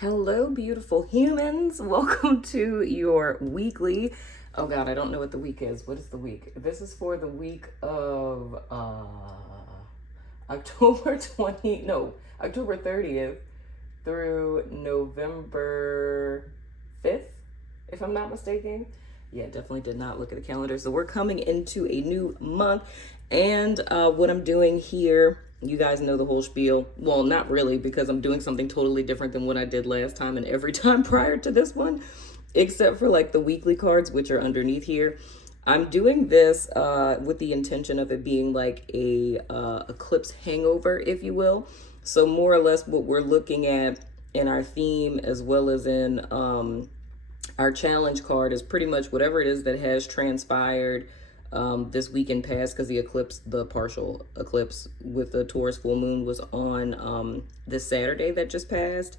Hello, beautiful humans. Welcome to your weekly. Oh God, I don't know what the week is. What is the week? This is for the week of October 20, no, October 30th through November 5th, if I'm not mistaken. Yeah, definitely did not look at the calendar. So we're coming into a new month, and what I'm doing here, you guys know the whole spiel. Well, not really, because I'm doing something totally different than what I did last time and every time prior to this one, except for like the weekly cards, which are underneath here. I'm doing this with the intention of it being like a eclipse hangover, if you will. So more or less what we're looking at in our theme, as well as in our challenge card, is pretty much whatever it is that has transpired this weekend past, because the partial eclipse with the Taurus full moon was on this Saturday that just passed.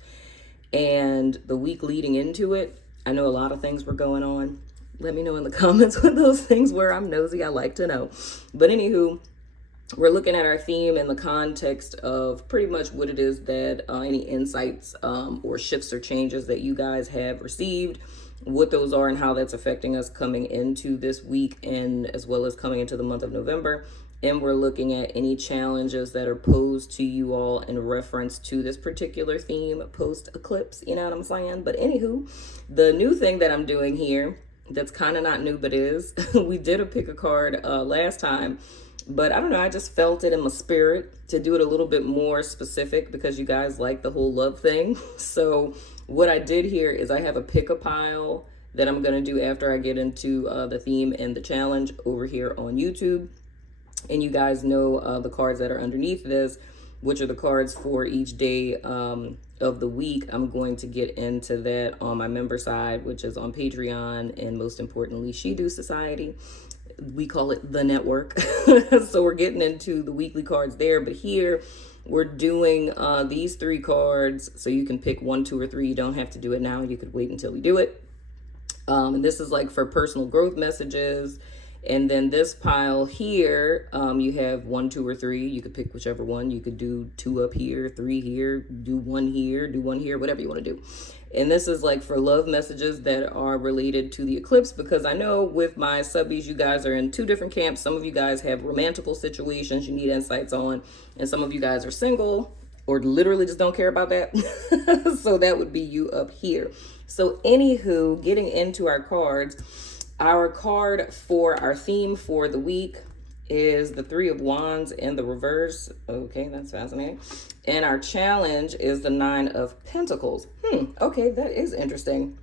And the week leading into it, I know a lot of things were going on. Let me know in the comments what those things were. I'm nosy. I like to know. But anywho, we're looking at our theme in the context of pretty much what it is that any insights or shifts or changes that you guys have received, what those are and how that's affecting us coming into this week, and as well as coming into the month of November. And we're looking at any challenges that are posed to you all in reference to this particular theme, post-eclipse, you know what I'm saying? But anywho, the new thing that I'm doing here, that's kind of not new, but is, we did a pick a card last time, but I don't know, I just felt it in my spirit to do it a little bit more specific because you guys like the whole love thing. So what I did here is I have a PickaPile that I'm going to do after I get into the theme and the challenge over here on YouTube. And you guys know the cards that are underneath this, which are the cards for each day of the week. I'm going to get into that on my member side, which is on Patreon, and most importantly, She Do Society. We call it the network. So we're getting into the weekly cards there. But here we're doing these three cards. So you can pick 1, 2, or 3. You don't have to do it now. You could wait until we do it. And this is like for personal growth messages. And then this pile here, you have 1, 2, or 3. You could pick whichever one. You could do 2 up here, 3 here, do 1 here, do 1 here, whatever you want to do. And this is like for love messages that are related to the eclipse, because I know with my subbies, you guys are in 2 different camps. Some of you guys have romantical situations you need insights on, and some of you guys are single or literally just don't care about that. So that would be you up here. So anywho, getting into our cards, our card for our theme for the week is the 3 of Wands in the reverse. Okay, that's fascinating. And our challenge is the 9 of Pentacles. Okay, that is interesting.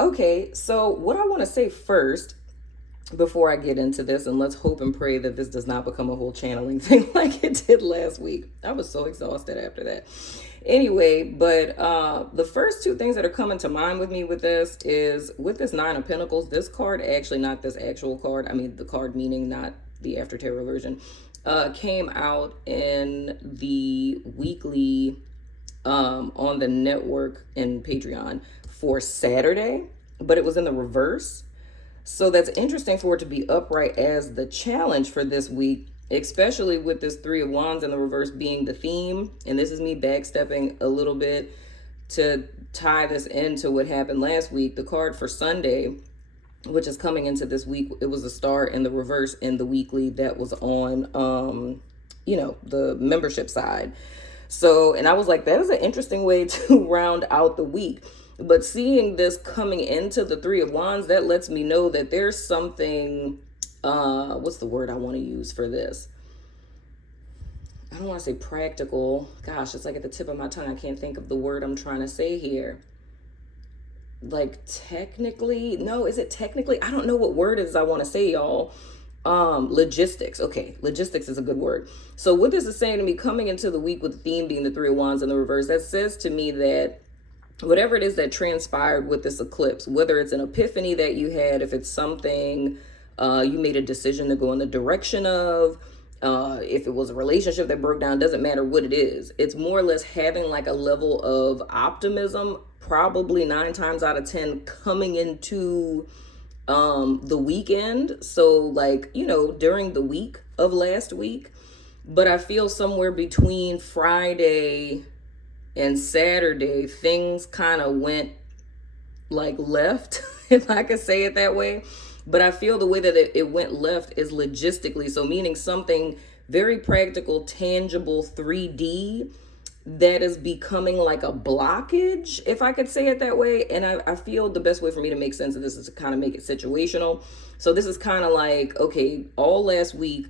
Okay, so what I want to say first, before I get into this, and let's hope and pray that this does not become a whole channeling thing like it did last week. I was so exhausted after that. Anyway, but the first 2 things that are coming to mind with me with this is, with this 9 of Pentacles, this card, actually not this actual card, I mean the card meaning not the After Tarot version, came out in the weekly on the network and Patreon for Saturday, but it was in the reverse. So that's interesting for it to be upright as the challenge for this week, especially with this 3 of Wands in the reverse being the theme. And this is me backstepping a little bit to tie this into what happened last week. The card for Sunday, which is coming into this week, it was a star in the reverse in the weekly that was on, the membership side. So, and I was like, that is an interesting way to round out the week. But seeing this coming into the 3 of Wands, that lets me know that there's something, what's the word I want to use for this? I don't want to say practical. Gosh, it's like at the tip of my tongue. I can't think of the word I'm trying to say here. Like technically, no, is it technically? I don't know what word it is I want to say, y'all. Logistics. Okay, logistics is a good word. So what this is saying to me coming into the week with the theme being the 3 of Wands in the reverse, that says to me that whatever it is that transpired with this eclipse, whether it's an epiphany that you had, if it's something you made a decision to go in the direction of, if it was a relationship that broke down, doesn't matter what it is. It's more or less having like a level of optimism, probably 9 times out of 10 coming into the weekend. So like, during the week of last week, but I feel somewhere between Friday and Saturday, things kind of went like left, if I could say it that way. But I feel the way that it went left is logistically. So meaning something very practical, tangible, 3D that is becoming like a blockage, if I could say it that way. And I feel the best way for me to make sense of this is to kind of make it situational. So this is kind of like, okay, all last week,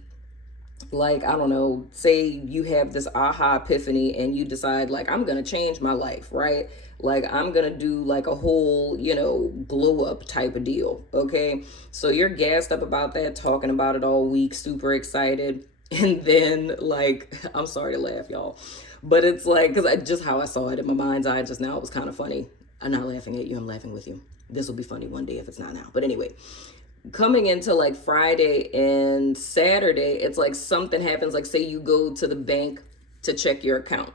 like, I don't know, say you have this aha epiphany and you decide like, I'm going to change my life, right? Like, I'm going to do like a whole, glow up type of deal. Okay. So you're gassed up about that, talking about it all week, super excited. And then like, I'm sorry to laugh, y'all, but it's like, cause just how I saw it in my mind's eye just now, it was kind of funny. I'm not laughing at you. I'm laughing with you. This will be funny one day if it's not now. But anyway, coming into like Friday and Saturday, it's like something happens. Like, say you go to the bank to check your account,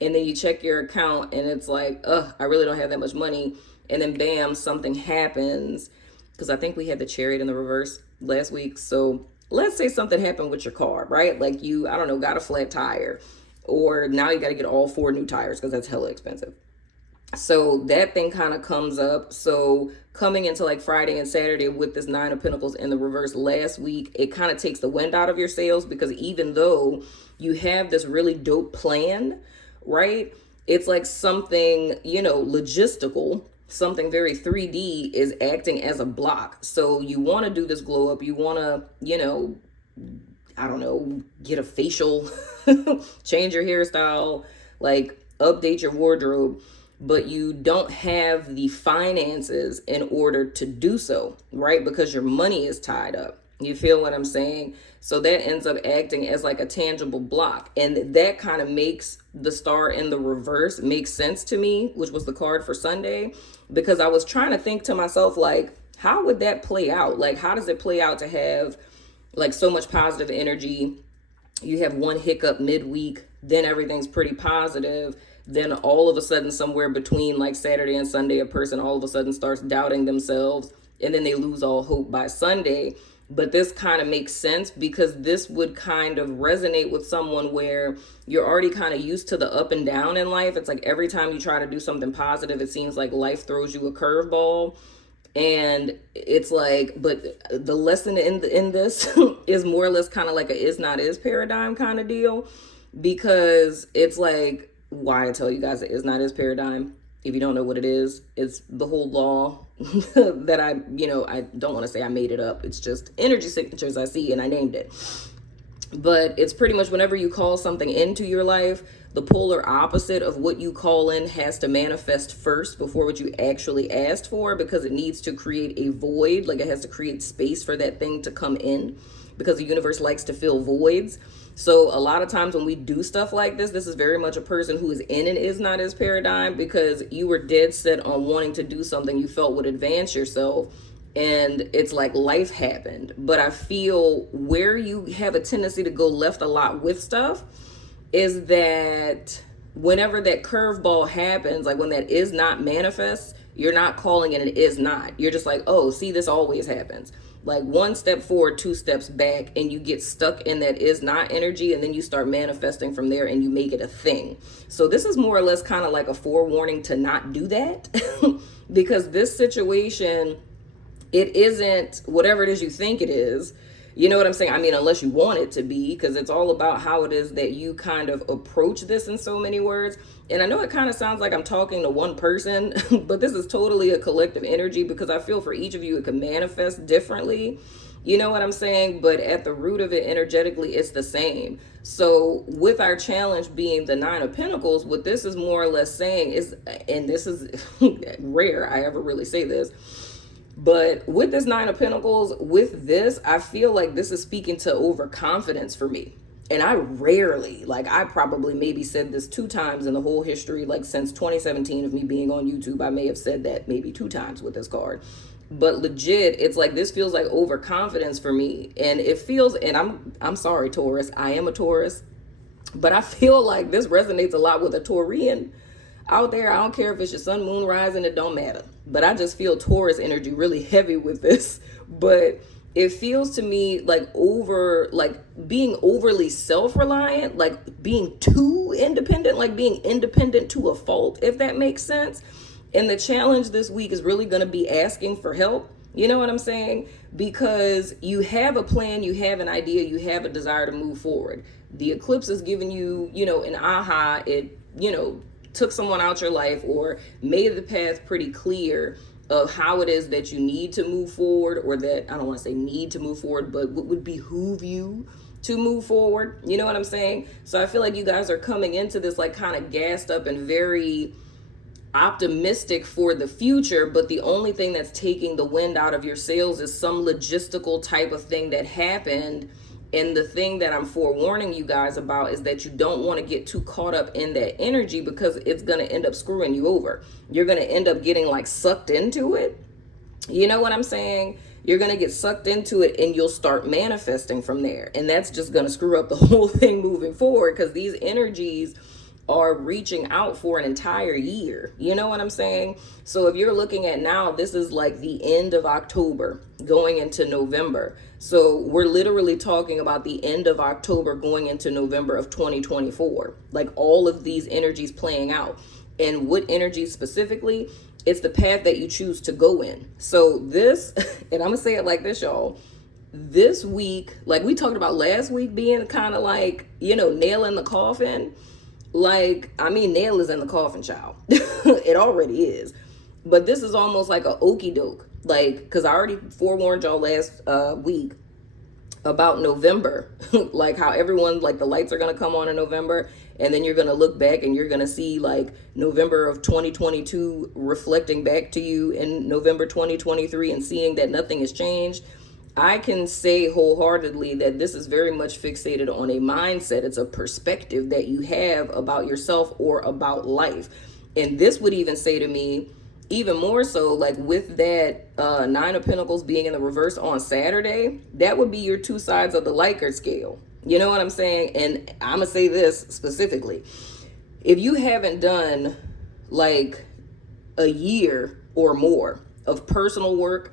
and then you check your account and it's like, I really don't have that much money. And then bam, something happens. Cause I think we had the chariot in the reverse last week. So let's say something happened with your car, right? Like you, I don't know, got a flat tire, or now you got to get all 4 new tires because that's hella expensive. So that thing kind of comes up. So coming into like Friday and Saturday with this 9 of Pentacles in the reverse last week, it kind of takes the wind out of your sails, because even though you have this really dope plan, right? It's like something, logistical, something very 3D is acting as a block. So you want to do this glow up. You want to, I don't know, get a facial, change your hairstyle, like update your wardrobe, but you don't have the finances in order to do so, right? Because your money is tied up. You feel what I'm saying? So that ends up acting as like a tangible block. And that kind of makes the star in the reverse make sense to me, which was the card for Sunday, because I was trying to think to myself, like, how would that play out? Like, how does it play out to have like so much positive energy? You have one hiccup midweek, then everything's pretty positive. Then all of a sudden, somewhere between like Saturday and Sunday, a person all of a sudden starts doubting themselves, and then they lose all hope by Sunday. But this kind of makes sense, because this would kind of resonate with someone where you're already kind of used to the up and down in life. It's like every time you try to do something positive, it seems like life throws you a curveball. And it's like, but the lesson in this is more or less kind of like a is not is paradigm kind of deal, because it's like, why I tell you guys it is not is paradigm. If you don't know what it is, it's the whole law that I don't want to say I made it up. It's just energy signatures I see and I named it. But it's pretty much whenever you call something into your life, the polar opposite of what you call in has to manifest first before what you actually asked for, because it needs to create a void. Like, it has to create space for that thing to come in, because the universe likes to fill voids. So a lot of times when we do stuff like this is very much a person who is in an is not is paradigm, because you were dead set on wanting to do something you felt would advance yourself. And it's like life happened. But I feel where you have a tendency to go left a lot with stuff is that whenever that curveball happens, like when that is not manifests, you're not calling it an is not. You're just like, oh, see, this always happens. Like 1 step forward, 2 steps back, and you get stuck in that is not energy, and then you start manifesting from there and you make it a thing. So this is more or less kind of like a forewarning to not do that because this situation, it isn't whatever it is you think it is. You know what I'm saying? I mean, unless you want it to be, because it's all about how it is that you kind of approach this in so many words. And I know it kind of sounds like I'm talking to one person, but this is totally a collective energy, because I feel for each of you, it can manifest differently. You know what I'm saying? But at the root of it, energetically, it's the same. So with our challenge being the 9 of Pentacles, what this is more or less saying is, and this is rare I ever really say this, but with this 9 of Pentacles, with this, I feel like this is speaking to overconfidence for me. And I rarely, like I probably maybe said this 2 times in the whole history, like since 2017 of me being on YouTube, I may have said that maybe 2 times with this card. But legit, it's like this feels like overconfidence for me. And it feels, and I'm sorry, Taurus, I am a Taurus, but I feel like this resonates a lot with a Taurian out there. I don't care if it's your sun, moon, rising, it don't matter. But I just feel Taurus energy really heavy with this. But it feels to me like being overly self-reliant, like being too independent, like being independent to a fault, if that makes sense. And the challenge this week is really going to be asking for help. You know what I'm saying? Because you have a plan, you have an idea, you have a desire to move forward. The eclipse is giving you, an aha. It, took someone out your life or made the path pretty clear of how it is that you need to move forward, or that, I don't want to say need to move forward, but what would behoove you to move forward. You know what I'm saying? So I feel like you guys are coming into this like kind of gassed up and very optimistic for the future, but the only thing that's taking the wind out of your sails is some logistical type of thing that happened. And the thing that I'm forewarning you guys about is that you don't want to get too caught up in that energy, because it's going to end up screwing you over. You're going to end up getting like sucked into it. You know what I'm saying? You're going to get sucked into it and you'll start manifesting from there. And that's just going to screw up the whole thing moving forward, because these energies are reaching out for an entire year. You know what I'm saying? So if you're looking at now, this is like the end of October going into November. So we're literally talking about the end of October going into November of 2024. Like all of these energies playing out. And what energy specifically? It's the path that you choose to go in. So this, and I'm gonna say it like this, y'all. This week, like we talked about last week being kind of like, nail in the coffin. Like, I mean, nail is in the coffin, child. It already is. But this is almost like a okie doke. Like, because I already forewarned y'all last week about November. Like how everyone, like the lights are going to come on in November. And then you're going to look back and you're going to see like November of 2022 reflecting back to you in November 2023 and seeing that nothing has changed. I can say wholeheartedly that this is very much fixated on a mindset. It's a perspective that you have about yourself or about life. And this would even say to me, even more so, like with that Nine of Pentacles being in the reverse on Saturday, that would be your two sides of the Likert scale. You know what I'm saying? And I'm going to say this specifically. If you haven't done like a year or more of personal work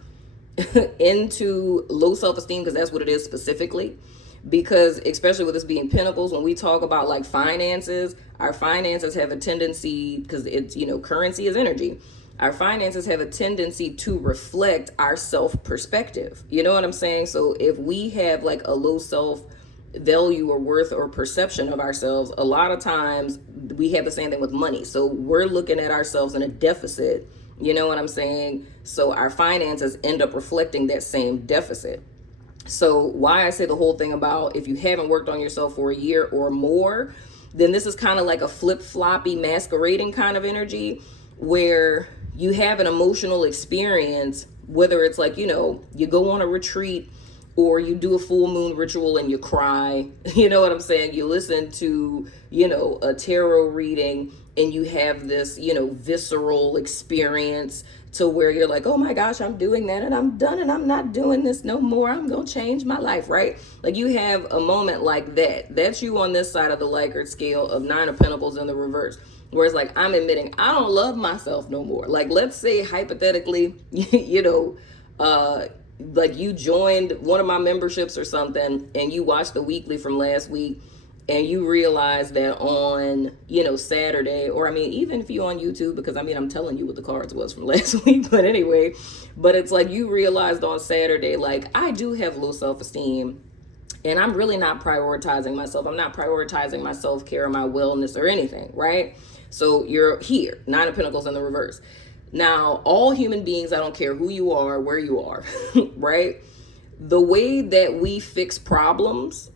into low self-esteem, because that's what it is specifically, because especially with this being Pentacles, when we talk about like finances, our finances have a tendency, because it's, currency is energy. Our finances have a tendency to reflect our self perspective. You know what I'm saying? So if we have like a low self value or worth or perception of ourselves, a lot of times we have the same thing with money. So we're looking at ourselves in a deficit. You know what I'm saying? So our finances end up reflecting that same deficit. So why I say the whole thing about if you haven't worked on yourself for a year or more, then this is kind of like a flip-floppy masquerading kind of energy where you have an emotional experience, whether it's like, you go on a retreat or you do a full moon ritual and you cry. You know what I'm saying? You listen to, a tarot reading and you have this, visceral experience to where you're like, oh my gosh, I'm doing that and I'm done and I'm not doing this no more. I'm going to change my life, right? Like you have a moment like that. That's you on this side of the Likert scale of Nine of Pentacles in the reverse. Whereas like I'm admitting I don't love myself no more. Like let's say hypothetically, like you joined one of my memberships or something and you watched the weekly from last week and you realize that on, Saturday, or I mean, even if you're on YouTube, because I mean, I'm telling you what the cards was from last week, but anyway, but it's like you realized on Saturday, like I do have low self-esteem and I'm really not prioritizing myself. I'm not prioritizing my self-care or my wellness or anything, right? So you're here, Nine of Pentacles in the reverse. Now, all human beings, I don't care who you are, where you are, right? The way that we fix problems,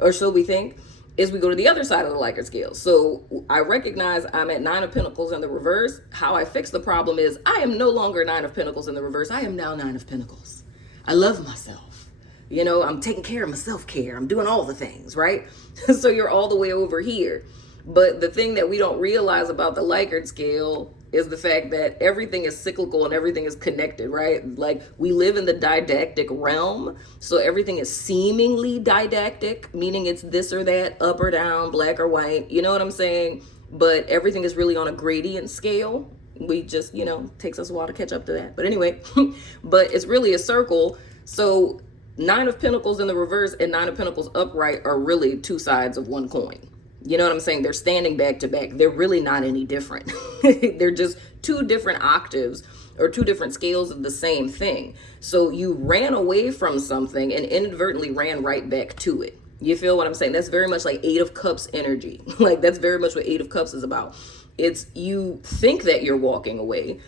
or so we think, is we go to the other side of the Likert scale. So I recognize I'm at Nine of Pentacles in the reverse. How I fix the problem is I am no longer Nine of Pentacles in the reverse. I am now Nine of Pentacles. I love myself. I'm taking care of my self-care. I'm doing all the things, right? So you're all the way over here. But the thing that we don't realize about the Likert scale is the fact that everything is cyclical and everything is connected, right? Like we live in the didactic realm. So everything is seemingly didactic, meaning it's this or that, up or down, black or white. You know what I'm saying? But everything is really on a gradient scale. We just, takes us a while to catch up to that. But anyway, but it's really a circle. So Nine of Pentacles in the reverse and Nine of Pentacles upright are really two sides of one coin. You know what I'm saying? They're standing back to back. They're really not any different. They're just two different octaves or two different scales of the same thing. So you ran away from something and inadvertently ran right back to it. You feel what I'm saying? That's very much like Eight of Cups energy. Like that's very much what Eight of Cups is about. It's you think that you're walking away,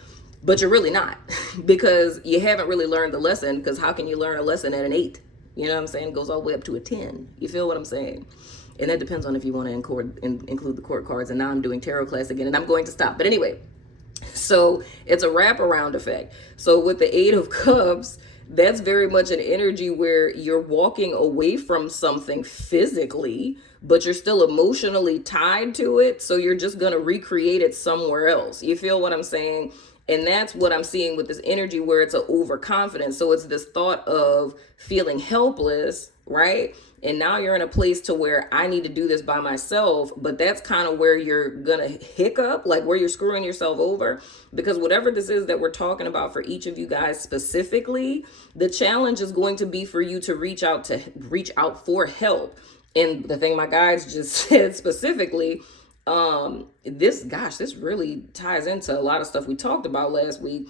but you're really not, because you haven't really learned the lesson. Because how can you learn a lesson at an 8? You know what I'm saying? It goes all the way up to a 10. You feel what I'm saying? And that depends on if you want to include the court cards. And now I'm doing tarot class again, and I'm going to stop. But anyway, so it's a wraparound effect. So with the Eight of Cups, that's very much an energy where you're walking away from something physically, but you're still emotionally tied to it. So you're just going to recreate it somewhere else. You feel what I'm saying? And that's what I'm seeing with this energy, where it's an overconfidence. So it's this thought of feeling helpless, right? And now you're in a place to where I need to do this by myself. But that's kind of where you're going to hiccup, like where you're screwing yourself over. Because whatever this is that we're talking about for each of you guys specifically, the challenge is going to be for you to reach out for help. And the thing my guides just said specifically, this really ties into a lot of stuff we talked about last week,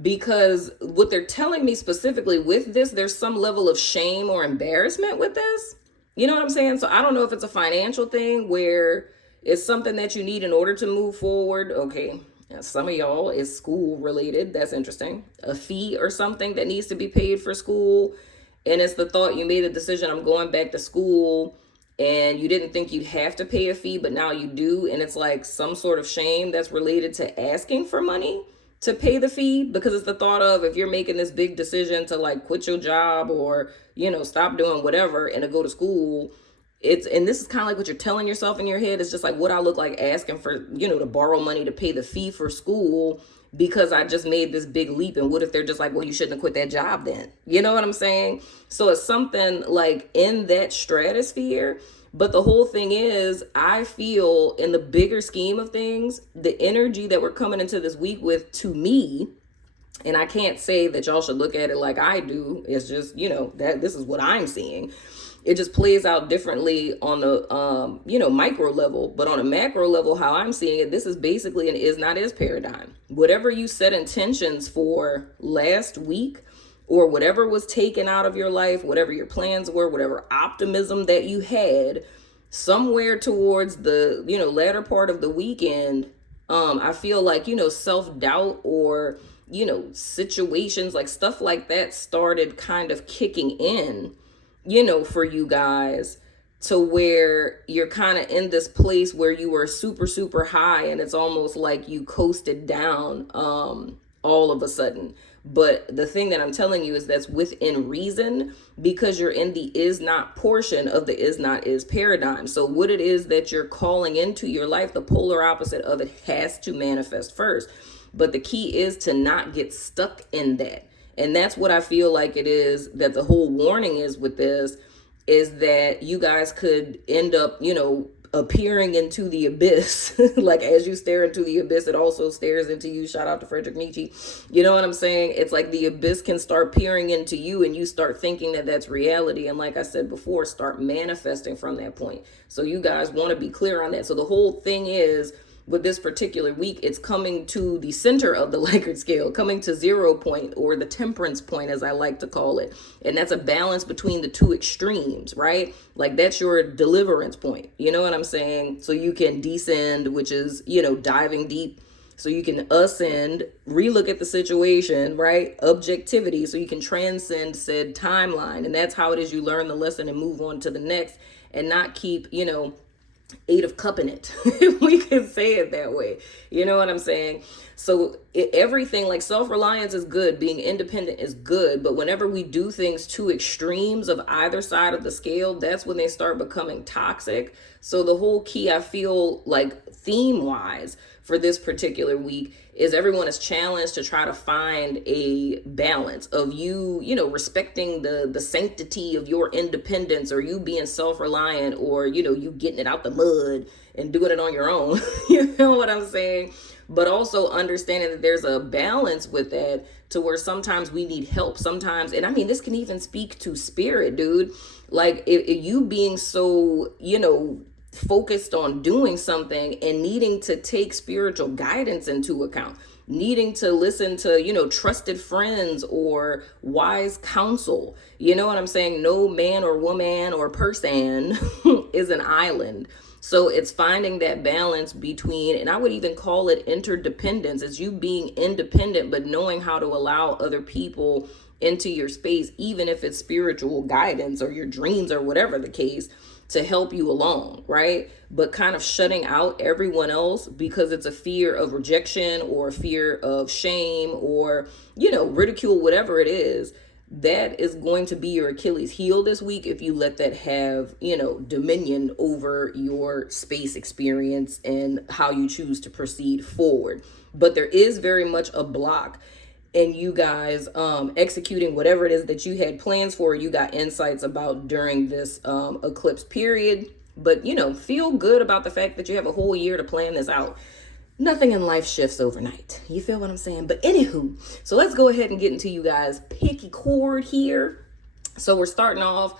because what they're telling me specifically with this, there's some level of shame or embarrassment with this. You know what I'm saying? So I don't know if it's a financial thing where it's something that you need in order to move forward. Okay. Now, some of y'all is school related. That's interesting. A fee or something that needs to be paid for school. And it's the thought you made a decision, I'm going back to school, and you didn't think you'd have to pay a fee, but now you do. And it's like some sort of shame that's related to asking for money to pay the fee, because it's the thought of, if you're making this big decision to like quit your job or, you know, stop doing whatever and to go to school, and this is kind of like what you're telling yourself in your head. It's just like, what I look like asking for, you know, to borrow money to pay the fee for school because I just made this big leap. And what if they're just like, well, you shouldn't have quit that job then? You know what I'm saying? So it's something like in that stratosphere. But the whole thing is, I feel in the bigger scheme of things, the energy that we're coming into this week with, to me, and I can't say that y'all should look at it like I do. It's just, you know, that this is what I'm seeing. It just plays out differently on the, micro level. But on a macro level, how I'm seeing it, this is basically an is not is paradigm. Whatever you set intentions for last week, or whatever was taken out of your life, whatever your plans were, whatever optimism that you had, somewhere towards the, latter part of the weekend, I feel like, self-doubt or, situations like stuff like that started kind of kicking in, for you guys, to where you're kind of in this place where you were super, super high, and it's almost like you coasted down all of a sudden. But the thing that I'm telling you is that's within reason, because you're in the is not portion of the is not is paradigm. So what it is that you're calling into your life, the polar opposite of it has to manifest first. But the key is to not get stuck in that. And that's what I feel like it is, that the whole warning is with this, is that you guys could end up, appearing into the abyss. Like as you stare into the abyss, it also stares into you. Shout out to Friedrich Nietzsche. You know what I'm saying? It's like the abyss can start peering into you, and you start thinking that that's reality. And like I said before, start manifesting from that point. So you guys want to be clear on that. So the whole thing is, with this particular week, it's coming to the center of the Likert scale, coming to 0 point, or the temperance point, as I like to call it. And that's a balance between the two extremes, right? Like that's your deliverance point. You know what I'm saying? So you can descend, which is, diving deep. So you can ascend, relook at the situation, right? Objectivity. So you can transcend said timeline. And that's how it is you learn the lesson and move on to the next, and not keep, Eight of Cup in it, if we can say it that way. You know what I'm saying? So everything, like self-reliance is good, being independent is good, but whenever we do things to extremes of either side of the scale, that's when they start becoming toxic. So the whole key, I feel like theme-wise for this particular week, is everyone is challenged to try to find a balance of you, respecting the sanctity of your independence, or you being self-reliant, or, you getting it out the mud and doing it on your own. You know what I'm saying? but also understanding that there's a balance with that, to where sometimes we need help sometimes. And I mean, this can even speak to spirit, dude. Like if you being so, focused on doing something and needing to take spiritual guidance into account, needing to listen to, trusted friends or wise counsel. You know what I'm saying? No man or woman or person is an island. So it's finding that balance between, and I would even call it interdependence. It's you being independent, but knowing how to allow other people into your space, even if it's spiritual guidance or your dreams or whatever the case, to help you along, right? But kind of shutting out everyone else because it's a fear of rejection or a fear of shame or, ridicule, whatever it is. That is going to be your Achilles heel this week if you let that have, dominion over your space experience and how you choose to proceed forward. But there is very much a block in you guys executing whatever it is that you had plans for, you got insights about during this eclipse period. But, feel good about the fact that you have a whole year to plan this out. Nothing in life shifts overnight. You feel what I'm saying? But anywho, so let's go ahead and get into you guys' PickaCARD here. So we're starting off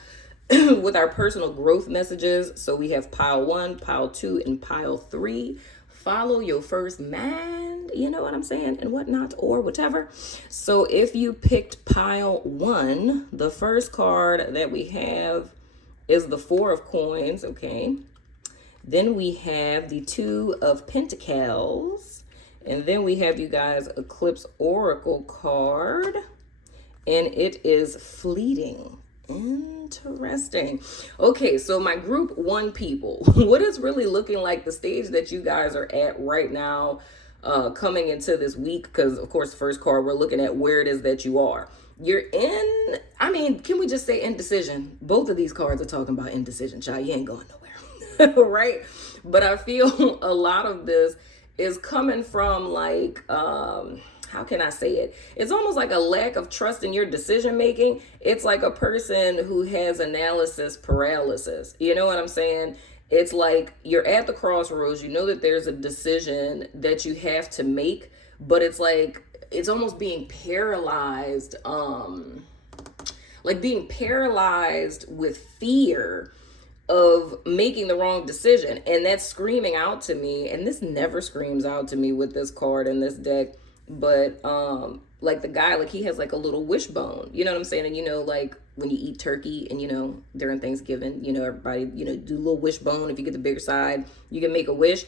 with our personal growth messages. So we have pile 1, pile 2, and pile 3. Follow your first mind, you know what I'm saying, and whatnot, or whatever. So if you picked pile 1, the first card that we have is the 4 of coins, okay? Then we have the 2 of pentacles. And then we have you guys Eclipse Oracle card. And it is fleeting. Interesting. Okay, so my group 1 people, what is really looking like the stage that you guys are at right now coming into this week? Because, of course, the first card, we're looking at where it is that you are. You're in, can we just say indecision? Both of these cards are talking about indecision, child. You ain't going nowhere. Right? But I feel a lot of this is coming from like, how can I say it? It's almost like a lack of trust in your decision making. It's like a person who has analysis paralysis. You know what I'm saying? It's like you're at the crossroads. You know that there's a decision that you have to make, but it's like, it's almost being paralyzed, like being paralyzed with fear of making the wrong decision. And that's screaming out to me. And this never screams out to me with this card in this deck. But like the guy, like he has like a little wishbone. You know what I'm saying? And like when you eat turkey and during Thanksgiving, everybody, do a little wishbone. If you get the bigger side, you can make a wish.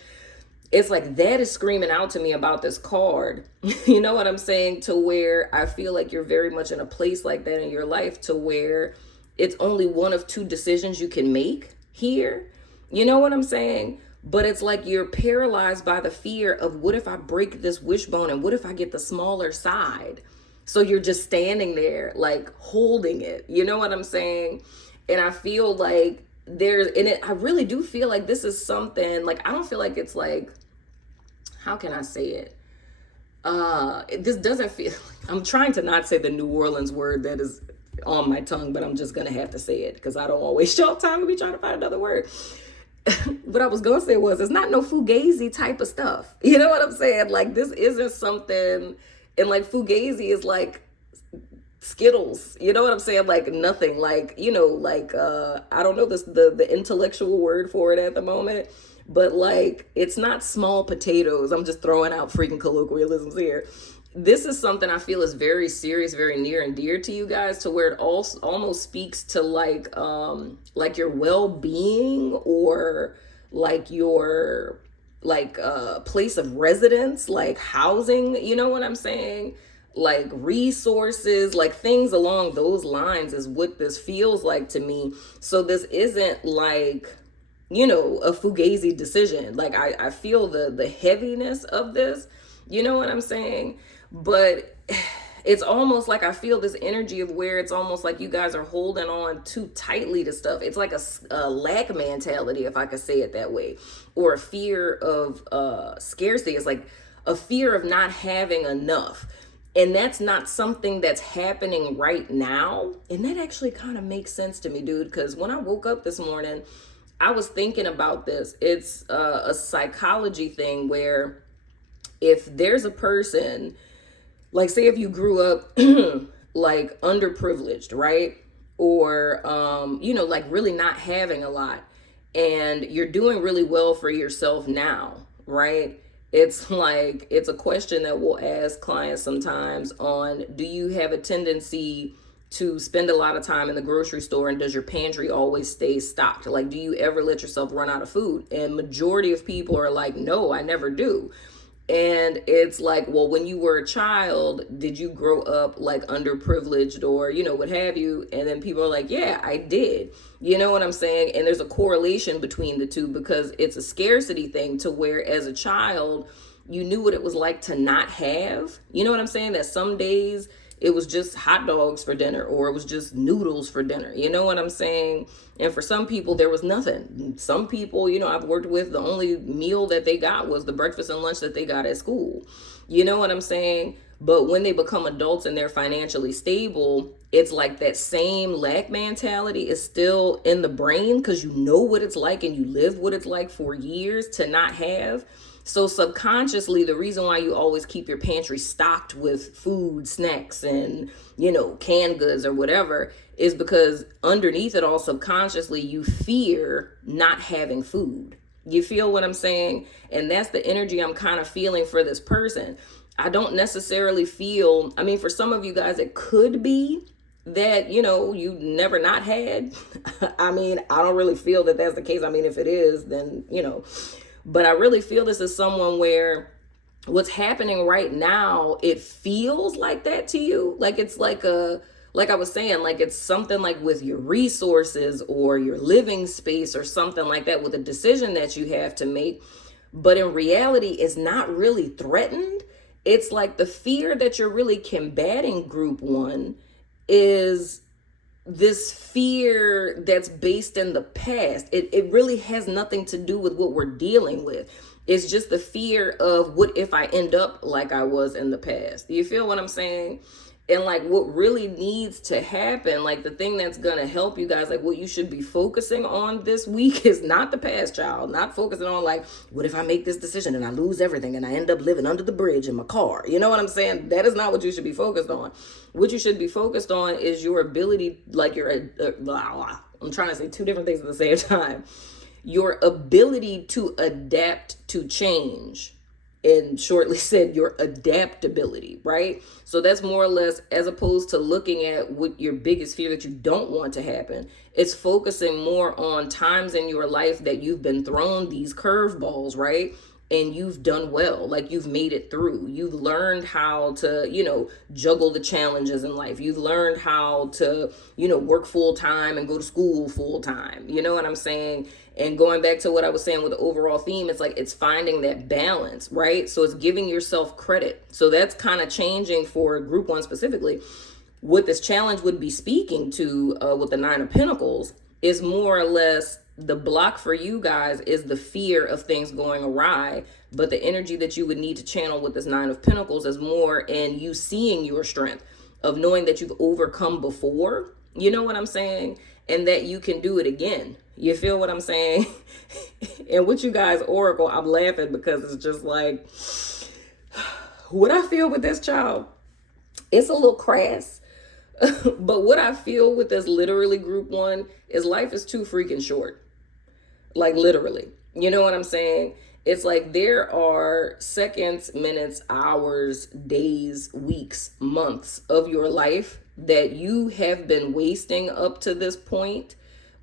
It's like that is screaming out to me about this card. You know what I'm saying? To where I feel like you're very much in a place like that in your life, to where it's only one of 2 decisions you can make here. You know what I'm saying? But it's like you're paralyzed by the fear of, what if I break this wishbone and what if I get the smaller side? So you're just standing there like holding it. You know what I'm saying? And I feel like I really do feel like this is something, like, I don't feel like it's like, how can I say it? This doesn't feel, I'm trying to not say the New Orleans word that is on my tongue, but I'm just gonna have to say it because I don't always show up time to be trying to find another word. What I was gonna say was, it's not no fugazi type of stuff. You know what I'm saying? Like, this isn't something, and like fugazi is like Skittles. You know what I'm saying? Like nothing. Like, I don't know the intellectual word for it at the moment, but like it's not small potatoes. I'm just throwing out freaking colloquialisms here. This is something I feel is very serious, very near and dear to you guys, to where it also almost speaks to like your well-being, or like your place of residence, like housing, you know what I'm saying? Like resources, like things along those lines is what this feels like to me. So this isn't like, a fugazi decision. Like I feel the heaviness of this, you know what I'm saying? But it's almost like I feel this energy of where it's almost like you guys are holding on too tightly to stuff. It's like a lack mentality, if I could say it that way, or a fear of scarcity. It's like a fear of not having enough. And that's not something that's happening right now. And that actually kind of makes sense to me, dude, because when I woke up this morning, I was thinking about this. It's a psychology thing where if there's a person, like say if you grew up like underprivileged, right? Or, like really not having a lot, and you're doing really well for yourself now, right? It's like, it's a question that we'll ask clients sometimes on, do you have a tendency to spend a lot of time in the grocery store, and does your pantry always stay stocked? Like, do you ever let yourself run out of food? And majority of people are like, no, I never do. And it's like, well, when you were a child, did you grow up like underprivileged or, what have you? And then people are like, yeah, I did. You know what I'm saying? And there's a correlation between the two, because it's a scarcity thing, to where as a child, you knew what it was like to not have. You know what I'm saying? That some days it was just hot dogs for dinner, or it was just noodles for dinner. You know what I'm saying? And for some people, there was nothing. Some people, I've worked with, the only meal that they got was the breakfast and lunch that they got at school. You know what I'm saying? But when they become adults and they're financially stable, it's like that same lack mentality is still in the brain, because you know what it's like and you lived what it's like for years to not have. So subconsciously, the reason why you always keep your pantry stocked with food, snacks, and, canned goods or whatever, is because underneath it all, subconsciously, you fear not having food. You feel what I'm saying? And that's the energy I'm kind of feeling for this person. I don't necessarily feel, for some of you guys, it could be that, you never not had. I don't really feel that that's the case. If it is, then, but I really feel this is someone where what's happening right now, it feels like that to you. Like it's like I was saying, like it's something like with your resources or your living space or something like that, with a decision that you have to make. But in reality, it's not really threatened. It's like the fear that you're really combating, group one, is this fear that's based in the past. It really has nothing to do with what we're dealing with. It's just the fear of, what if I end up like I was in the past? Do you feel what I'm saying? And like what really needs to happen, like the thing that's going to help you guys, like what you should be focusing on this week is not the past, child. Not focusing on like, what if I make this decision and I lose everything and I end up living under the bridge in my car? You know what I'm saying? That is not what you should be focused on. What you should be focused on is your ability, like I'm trying to say two different things at the same time. Your ability to adapt to change. And shortly said, your adaptability, right? So that's more or less, as opposed to looking at what your biggest fear that you don't want to happen, it's focusing more on times in your life that you've been thrown these curveballs, right? And you've done well, like you've made it through. You've learned how to, juggle the challenges in life. You've learned how to, work full time and go to school full time. You know what I'm saying? And going back to what I was saying with the overall theme, it's like it's finding that balance, right? So it's giving yourself credit. So that's kind of changing for group one specifically. What this challenge would be speaking to with the Nine of Pentacles is more or less the block for you guys is the fear of things going awry. But the energy that you would need to channel with this Nine of Pentacles is more in you seeing your strength, of knowing that you've overcome before. You know what I'm saying? And that you can do it again. You feel what I'm saying? And with you guys, Oracle, I'm laughing because it's just like, what I feel with this child, it's a little crass. But what I feel with this literally group one is life is too freaking short. Like literally. You know what I'm saying? It's like there are seconds, minutes, hours, days, weeks, months of your life that you have been wasting up to this point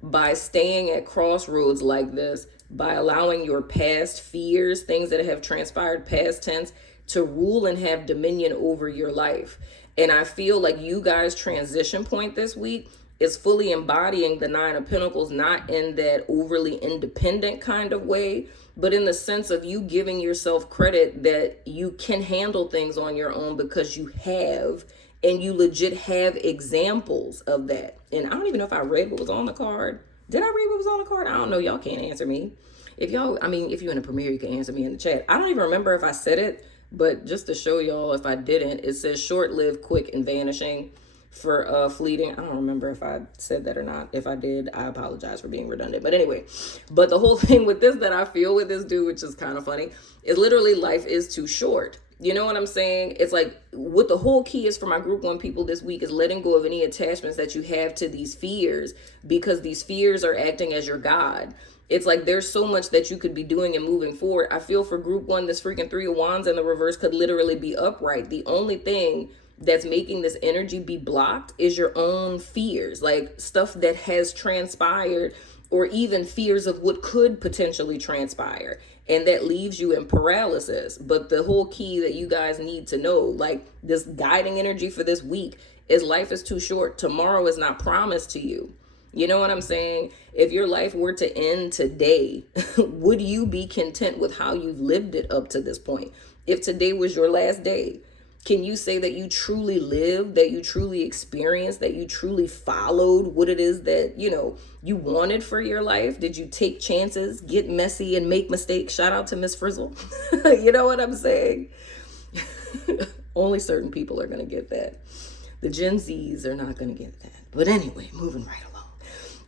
by staying at crossroads like this, by allowing your past fears, things that have transpired past tense, to rule and have dominion over your life. And I feel like you guys' transition point this week is fully embodying the Nine of Pentacles, not in that overly independent kind of way, but in the sense of you giving yourself credit that you can handle things on your own because you have, and you legit have examples of that. And I don't even know if I read what was on the card. Did I read what was on the card? I don't know. Y'all can't answer me. If y'all, if you're in a premiere, you can answer me in the chat. I don't even remember if I said it, but just to show y'all if I didn't, it says short-lived, quick, and vanishing. for fleeting. I don't remember if I said that or not. If I did, I apologize for being redundant. But anyway, but the whole thing with this that I feel with this dude, which is kind of funny, is literally life is too short. You know what I'm saying? It's like what the whole key is for my group 1 people this week is letting go of any attachments that you have to these fears, because these fears are acting as your God. It's like there's so much that you could be doing and moving forward. I feel for group 1, this freaking 3 of Wands in the reverse could literally be upright. The only thing that's making this energy be blocked is your own fears, like stuff that has transpired, or even fears of what could potentially transpire. And that leaves you in paralysis. But the whole key that you guys need to know, like this guiding energy for this week, is life is too short. Tomorrow is not promised to you. You know what I'm saying? If your life were to end today, would you be content with how you've lived it up to this point? If today was your last day, can you say that you truly lived, that you truly experienced, that you truly followed what it is that, you know, you wanted for your life? Did you take chances, get messy, and make mistakes? Shout out to Miss Frizzle. You know what I'm saying? Only certain people are going to get that. The Gen Zs are not going to get that. But anyway, moving right along.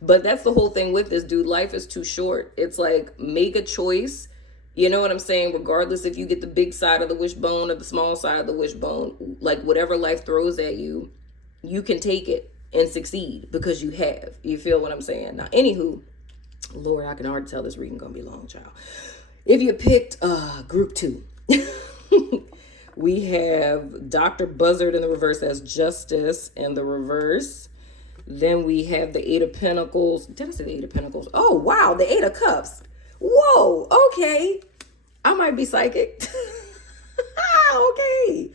But that's the whole thing with this, dude. Life is too short. It's like, make a choice. You know what I'm saying? Regardless if you get the big side of the wishbone or the small side of the wishbone, like whatever life throws at you, you can take it and succeed because you have. You feel what I'm saying? Now, anywho, Lord, I can already tell this reading gonna be long, child. If you picked group 2, we have Dr. Buzzard in the reverse. That's Justice in the reverse. Then we have the 8 of Pentacles. Did I say the 8 of Pentacles? Oh, wow, the 8 of Cups. Whoa, okay. I might be psychic. Okay.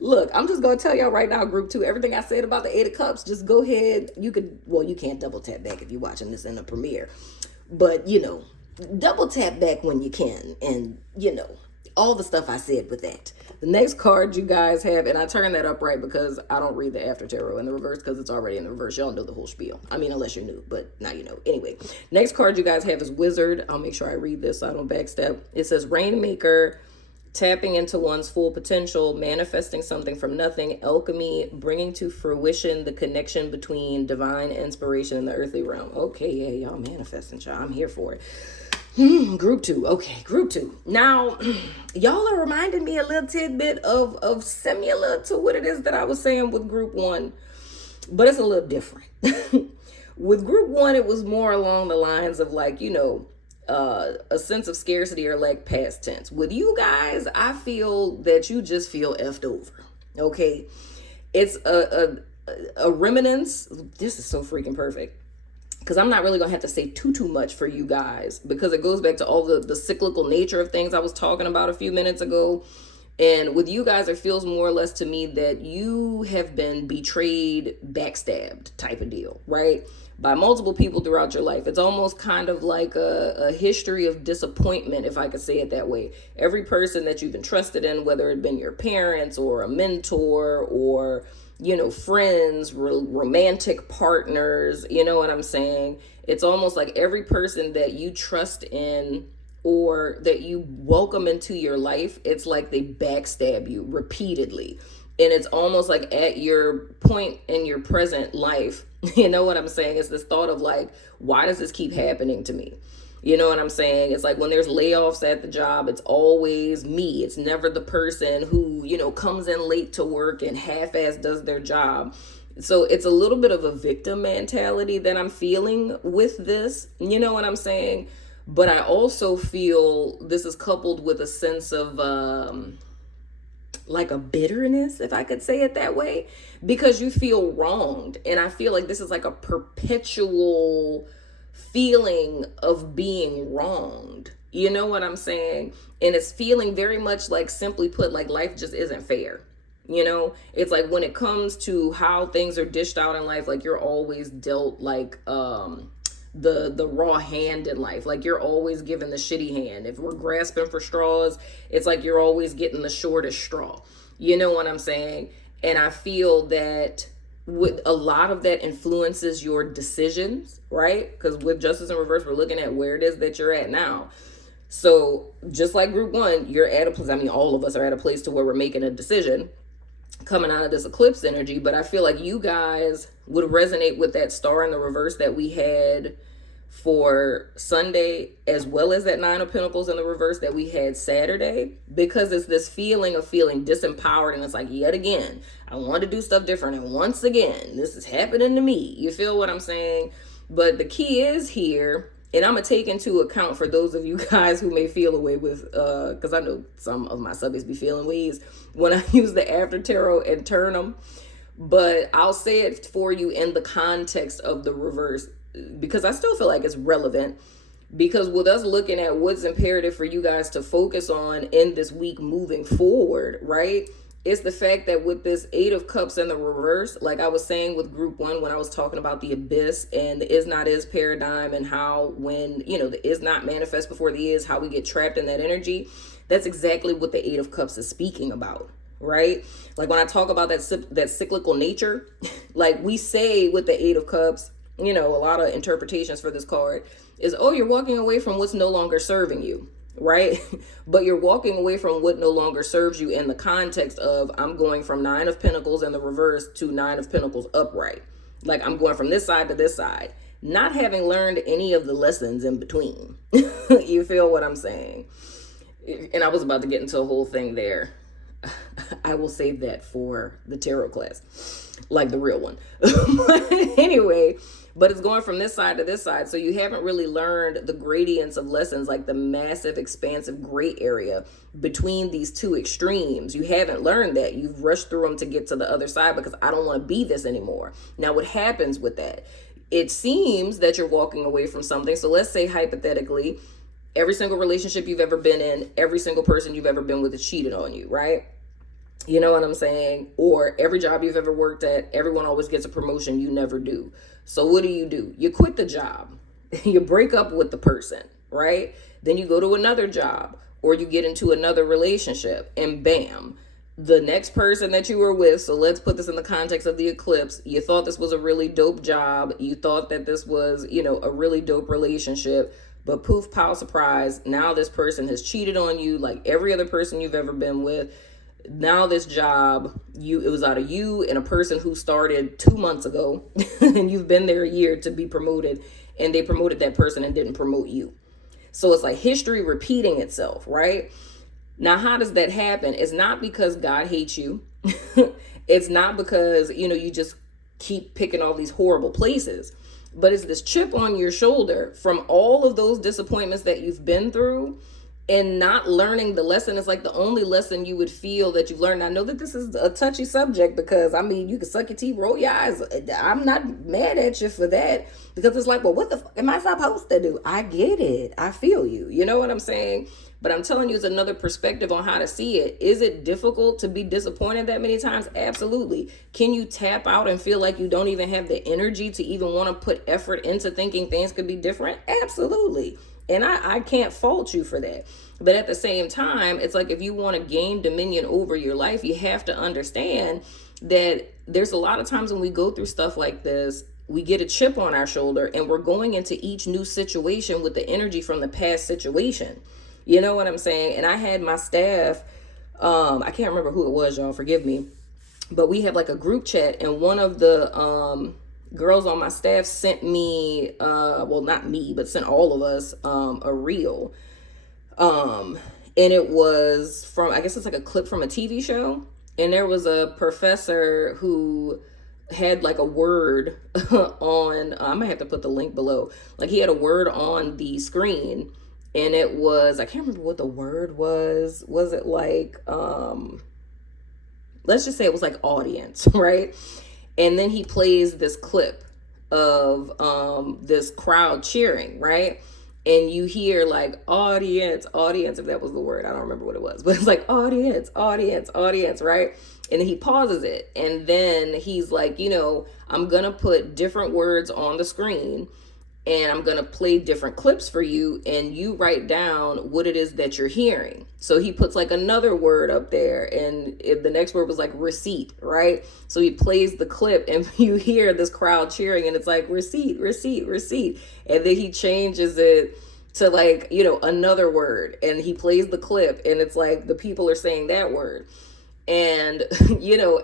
Look, I'm just going to tell y'all right now, group 2, everything I said about the 8 of Cups, just go ahead. You could, well, you can't double tap back if you're watching this in a premiere. But, you know, double tap back when you can. And, you know, all the stuff I said with that. The next card you guys have, and I turned that up right because I don't read the after tarot in the reverse because it's already in the reverse. Y'all know the whole spiel. I mean, unless you're new, but now you know. Anyway, next card you guys have is Wizard. I'll make sure I read this so I don't backstep. It says Rainmaker, tapping into one's full potential, manifesting something from nothing, alchemy, bringing to fruition the connection between divine inspiration and the earthly realm. Okay, yeah, y'all manifesting, y'all. I'm here for it. Group 2. Okay, group 2. Now, y'all are reminding me a little tidbit of similar to what it is that I was saying with group 1, but it's a little different. With group 1, it was more along the lines of like, you know, a sense of scarcity or like past tense. With you guys, I feel that you just feel effed over. Okay, it's a remnants. This is so freaking perfect. Because I'm not really going to have to say too much for you guys, because it goes back to all the cyclical nature of things I was talking about a few minutes ago. And with you guys, it feels more or less to me that you have been betrayed, backstabbed type of deal, right? By multiple people throughout your life. It's almost kind of like a history of disappointment, if I could say it that way. Every person that you've entrusted in, whether it been your parents or a mentor or, you know, friends, romantic partners, you know what I'm saying? It's almost like every person that you trust in or that you welcome into your life, it's like they backstab you repeatedly. And it's almost like at your point in your present life, you know what I'm saying? It's this thought of like, why does this keep happening to me? You know what I'm saying? It's like when there's layoffs at the job, it's always me. It's never the person who, you know, comes in late to work and half-ass does their job. So it's a little bit of a victim mentality that I'm feeling with this. You know what I'm saying? But I also feel this is coupled with a sense of like a bitterness, if I could say it that way, because you feel wronged. And I feel like this is like a perpetual feeling of being wronged. You know what I'm saying? And it's feeling very much like, simply put, like life just isn't fair. You know, it's like when it comes to how things are dished out in life, like you're always dealt like the raw hand in life. Like you're always given the shitty hand. If we're grasping for straws, it's like you're always getting the shortest straw. You know what I'm saying? And I feel that with a lot of that influences your decisions, right? Because with Justice in Reverse, we're looking at where it is that you're at now. So just like group 1, you're at a place, I mean, all of us are at a place to where we're making a decision coming out of this eclipse energy, but I feel like you guys would resonate with that star in the reverse that we had for Sunday, as well as that Nine of Pentacles in the reverse that we had Saturday, because it's this feeling of feeling disempowered, and it's like, yet again, I want to do stuff different, and once again, this is happening to me. You feel what I'm saying? But the key is here, and I'm gonna take into account for those of you guys who may feel away with, because I know some of my subbies be feeling ways when I use the after tarot and turn them, but I'll say it for you in the context of the reverse, because I still feel like it's relevant. Because with us looking at what's imperative for you guys to focus on in this week moving forward, right? It's the fact that with this Eight of Cups in the reverse, like I was saying with group one, when I was talking about the abyss and the is not is paradigm, and how when, you know, the is not manifest before the is, how we get trapped in that energy. That's exactly what the Eight of Cups is speaking about, right? Like when I talk about that cyclical nature, like we say with the Eight of Cups, you know, a lot of interpretations for this card is, oh, you're walking away from what's no longer serving you, right? But you're walking away from what no longer serves you in the context of, I'm going from Nine of Pentacles in the reverse to Nine of Pentacles upright. Like I'm going from this side to this side, not having learned any of the lessons in between. You feel what I'm saying? And I was about to get into a whole thing there. I will save that for the tarot class, like the real one. But anyway, but it's going from this side to this side. So you haven't really learned the gradients of lessons, like the massive, expansive gray area between these two extremes. You haven't learned that. You've rushed through them to get to the other side because I don't want to be this anymore. Now, what happens with that? It seems that you're walking away from something. So let's say hypothetically, every single relationship you've ever been in, every single person you've ever been with has cheated on you, right? You know what I'm saying? Or every job you've ever worked at, everyone always gets a promotion, you never do. So what do? You quit the job. You break up with the person, right? Then you go to another job, or you get into another relationship, and bam, the next person that you were with, so let's put this in the context of the eclipse, you thought this was a really dope job, you thought that this was, you know, a really dope relationship, but poof, pow, surprise, now this person has cheated on you like every other person you've ever been with. Now this job, it was out of you and a person who started 2 months ago and you've been there a year to be promoted, and they promoted that person and didn't promote you. So it's like history repeating itself, right? Now, how does that happen? It's not because God hates you. It's not because, you know, you just keep picking all these horrible places, but it's this chip on your shoulder from all of those disappointments that you've been through. And not learning the lesson is like the only lesson you would feel that you've learned. I know that this is a touchy subject because, I mean, you can suck your teeth, roll your eyes. I'm not mad at you for that, because it's like, well, what the fuck am I supposed to do? I get it. I feel you. You know what I'm saying? But I'm telling you, it's another perspective on how to see it. Is it difficult to be disappointed that many times? Absolutely. Can you tap out and feel like you don't even have the energy to even want to put effort into thinking things could be different? Absolutely. And I can't fault you for that. But at the same time, it's like if you want to gain dominion over your life, you have to understand that there's a lot of times when we go through stuff like this, we get a chip on our shoulder and we're going into each new situation with the energy from the past situation. You know what I'm saying? And I had my staff, I can't remember who it was, y'all, forgive me. But we have like a group chat, and one of the girls on my staff sent me, well, not me, but sent all of us a reel. And it was from, I guess it's like a clip from a TV show. And there was a professor who had like a word on, I might have to put the link below. Like he had a word on the screen, and it was, I can't remember what the word was. Was it like, let's just say it was like audience, right? And then he plays this clip of this crowd cheering, right? And you hear like audience, if that was the word, I don't remember what it was, but it's like audience, right? And then he pauses it. And then he's like, you know, I'm going to put different words on the screen, and I'm going to play different clips for you, and you write down what it is that you're hearing. So he puts like another word up there, and the next word was like receipt, right? So he plays the clip, and you hear this crowd cheering, and it's like receipt. And then he changes it to like, you know, another word, and he plays the clip, and it's like the people are saying that word. And,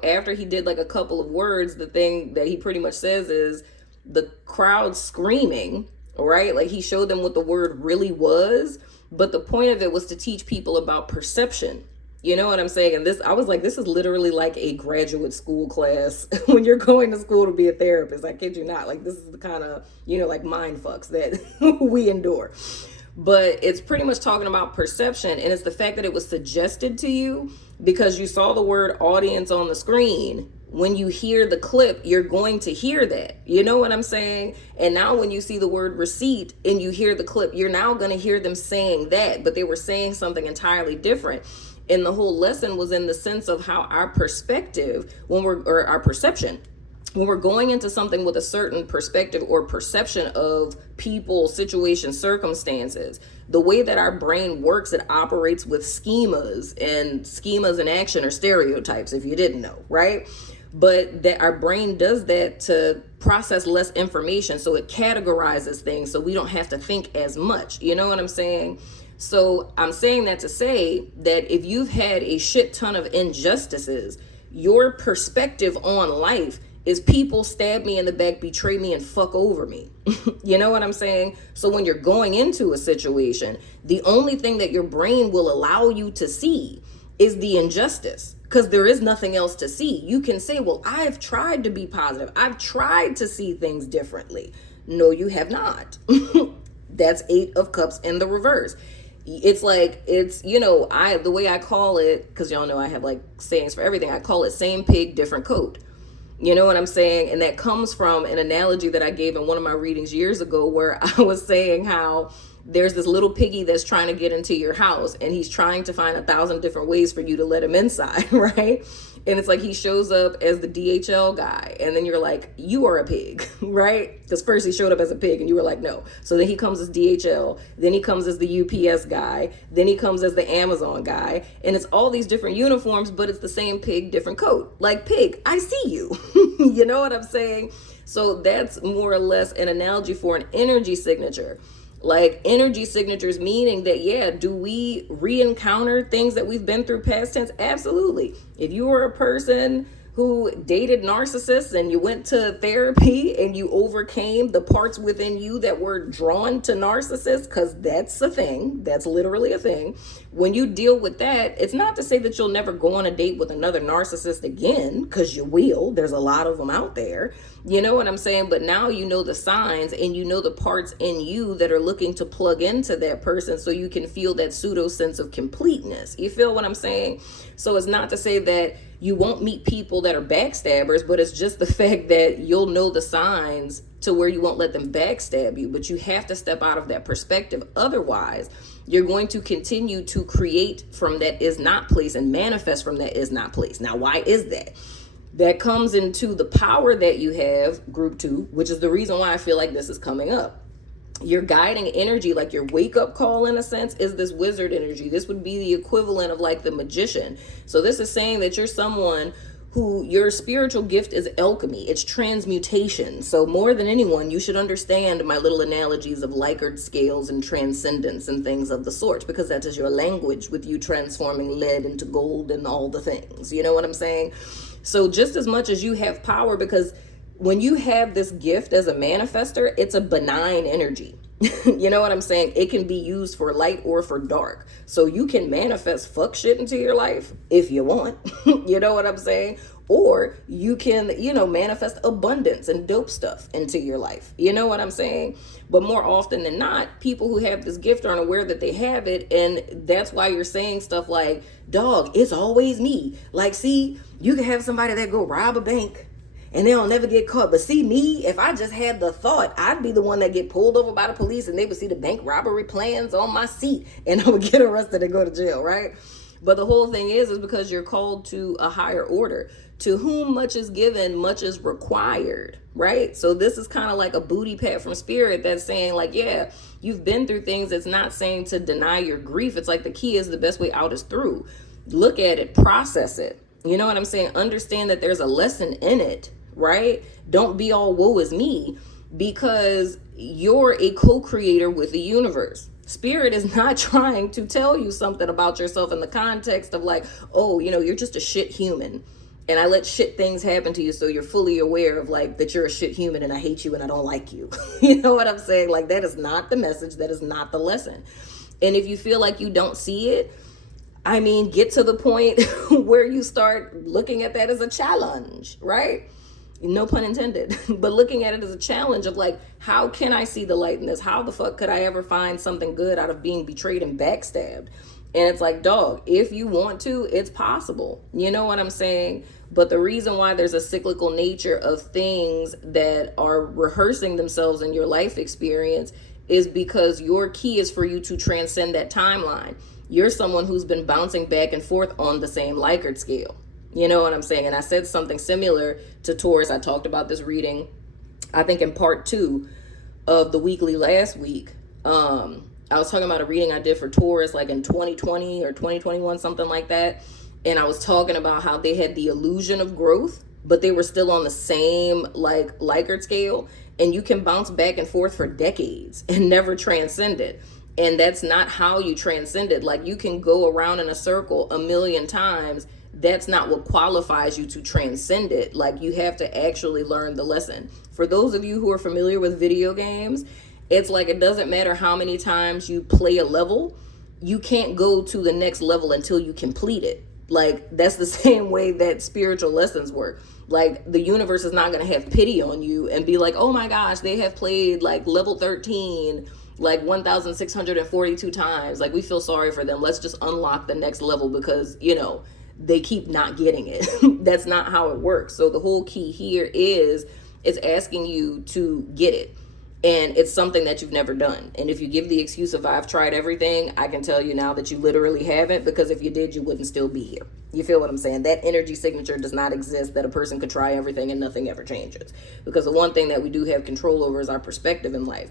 after he did like a couple of words, the thing that he pretty much says is the crowd screaming, right? Like he showed them what the word really was. But the point of it was to teach people about perception. You know what I'm saying? And I was like, this is literally like a graduate school class when you're going to school to be a therapist. I kid you not. Like, this is the kind of, like mind fucks that we endure. But it's pretty much talking about perception. And it's the fact that it was suggested to you because you saw the word audience on the screen. When you hear the clip, you're going to hear that. You know what I'm saying? And now when you see the word receipt and you hear the clip, you're now going to hear them saying that. But they were saying something entirely different. And the whole lesson was in the sense of how our perspective, or our perception, when we're going into something with a certain perspective or perception of people, situations, circumstances, the way that our brain works, it operates with schemas, and schemas in action are stereotypes, if you didn't know, right? But that our brain does that to process less information. So it categorizes things so we don't have to think as much. You know what I'm saying? So I'm saying that to say that if you've had a shit ton of injustices, your perspective on life is people stab me in the back, betray me, and fuck over me. You know what I'm saying? So when you're going into a situation, the only thing that your brain will allow you to see is the injustice, because there is nothing else to see. You can say, well, I've tried to be positive. I've tried to see things differently. No, you have not. That's 8 of Cups in the reverse. It's like, the way I call it, because y'all know I have like sayings for everything. I call it same pig, different coat. You know what I'm saying? And that comes from an analogy that I gave in one of my readings years ago, where I was saying how there's this little piggy that's trying to get into your house, and he's trying to find 1,000 different ways for you to let him inside, right? And it's like he shows up as the DHL guy, and then you're like, you are a pig, right? Because first he showed up as a pig and you were like, no. So then he comes as DHL, then he comes as the UPS guy, then he comes as the Amazon guy, and it's all these different uniforms, but it's the same pig, different coat. Like, pig, I see you. You know what I'm saying? So that's more or less an analogy for an energy signature. Like energy signatures, meaning that, yeah, do we re-encounter things that we've been through past tense? Absolutely. If you were a person who dated narcissists and you went to therapy and you overcame the parts within you that were drawn to narcissists, because that's a thing, that's literally a thing. When you deal with that, it's not to say that you'll never go on a date with another narcissist again, because you will. There's a lot of them out there. You know what I'm saying? But now you know the signs and you know the parts in you that are looking to plug into that person so you can feel that pseudo sense of completeness. You feel what I'm saying? So it's not to say that you won't meet people that are backstabbers, but it's just the fact that you'll know the signs to where you won't let them backstab you. But you have to step out of that perspective. Otherwise, you're going to continue to create from that is not place and manifest from that is not place. Now, why is that? That comes into the power that you have, group 2, which is the reason why I feel like this is coming up. Your guiding energy, like your wake-up call in a sense, is this wizard energy. This would be the equivalent of like the magician. So this is saying that you're someone who your spiritual gift is alchemy. It's transmutation. So more than anyone, you should understand my little analogies of Likert scales and transcendence and things of the sort, because that is your language with you transforming lead into gold and all the things. You know what I'm saying? So just as much as you have power, because when you have this gift as a manifester, it's a benign energy. You know what I'm saying? It can be used for light or for dark. So you can manifest fuck shit into your life if you want. You know what I'm saying? Or you can, manifest abundance and dope stuff into your life. You know what I'm saying? But more often than not, people who have this gift aren't aware that they have it. And that's why you're saying stuff like, dog, it's always me. Like, see, you can have somebody that go rob a bank and they'll never get caught. But see, me, if I just had the thought, I'd be the one that get pulled over by the police and they would see the bank robbery plans on my seat and I would get arrested and go to jail, right? But the whole thing is because you're called to a higher order. To whom much is given, much is required, right? So this is kind of like a booty pat from spirit that's saying like, yeah, you've been through things. It's not saying to deny your grief. It's like the key is the best way out is through. Look at it, process it. You know what I'm saying? Understand that there's a lesson in it, right? Don't be all woe is me, because you're a co-creator with the universe. Spirit is not trying to tell you something about yourself in the context of like, oh, you're just a shit human. And I let shit things happen to you, so you're fully aware of like that you're a shit human and I hate you and I don't like you. You know what I'm saying? Like, that is not the message. That is not the lesson. And if you feel like you don't see it, I mean, get to the point where you start looking at that as a challenge, right? No pun intended, but looking at it as a challenge of like, how can I see the light in this? How the fuck could I ever find something good out of being betrayed and backstabbed? And it's like, dog, if you want to, it's possible. You know what I'm saying? But the reason why there's a cyclical nature of things that are rehearsing themselves in your life experience is because your key is for you to transcend that timeline. You're someone who's been bouncing back and forth on the same Likert scale. You know what I'm saying? And I said something similar to Taurus. I talked about this reading, I think in part 2 of the weekly last week. I was talking about a reading I did for Taurus like in 2020 or 2021, something like that. And I was talking about how they had the illusion of growth, but they were still on the same like Likert scale. And you can bounce back and forth for decades and never transcend it. And that's not how you transcend it. Like, you can go around in a circle a million times. That's not what qualifies you to transcend it. Like, you have to actually learn the lesson. For those of you who are familiar with video games, it's like, it doesn't matter how many times you play a level, you can't go to the next level until you complete it. Like, that's the same way that spiritual lessons work. Like, the universe is not going to have pity on you and be like, oh my gosh, they have played like level 13 like 1,642 times. Like, we feel sorry for them. Let's just unlock the next level because, they keep not getting it. That's not how it works. So the whole key here is it's asking you to get it. And it's something that you've never done. And if you give the excuse of I've tried everything, I can tell you now that you literally haven't, because if you did, you wouldn't still be here. You feel what I'm saying? That energy signature does not exist that a person could try everything and nothing ever changes. Because the one thing that we do have control over is our perspective in life.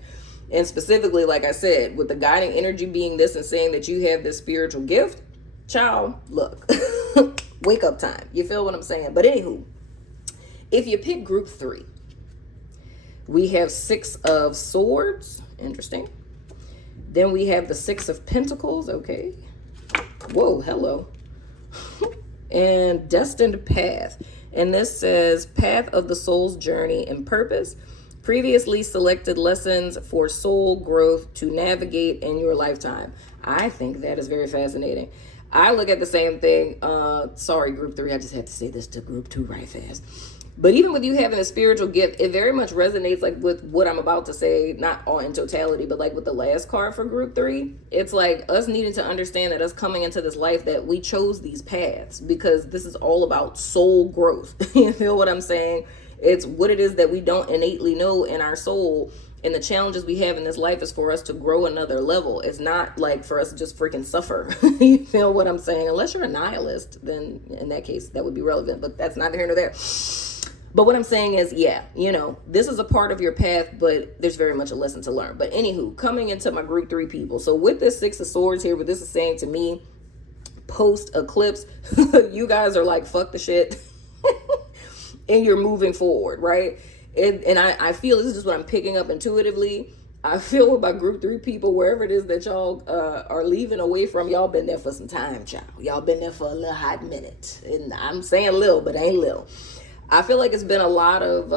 And specifically, like I said, with the guiding energy being this and saying that you have this spiritual gift, child, look, wake up time. You feel what I'm saying? But anywho, if you pick group 3, we have 6 of Swords. Interesting. Then we have the 6 of Pentacles. Okay. Whoa, hello. And Destined Path. And this says Path of the Soul's Journey and Purpose. Previously selected lessons for soul growth to navigate in your lifetime. I think that is very fascinating. I look at the same thing. Sorry, group 3. I just had to say this to group 2 right fast. But even with you having a spiritual gift, it very much resonates like with what I'm about to say, not all in totality, but like with the last card for group 3. It's like us needing to understand that us coming into this life, that we chose these paths because this is all about soul growth. You feel what I'm saying? It's what it is that we don't innately know in our soul. And the challenges we have in this life is for us to grow another level. It's not like for us to just freaking suffer. You feel what I'm saying? Unless you're a nihilist, then in that case, that would be relevant. But that's neither here nor there. But what I'm saying is, yeah, this is a part of your path, but there's very much a lesson to learn. But anywho, coming into my group 3 people. So with this 6 of Swords here, what this is saying to me, post-eclipse, you guys are like, fuck the shit. And you're moving forward, right? And I feel this is just what I'm picking up intuitively. I feel with my group 3 people, wherever it is that y'all are leaving away from, y'all been there for some time, child. Y'all been there for a little hot minute. And I'm saying little, but ain't little. I feel like it's been a lot of,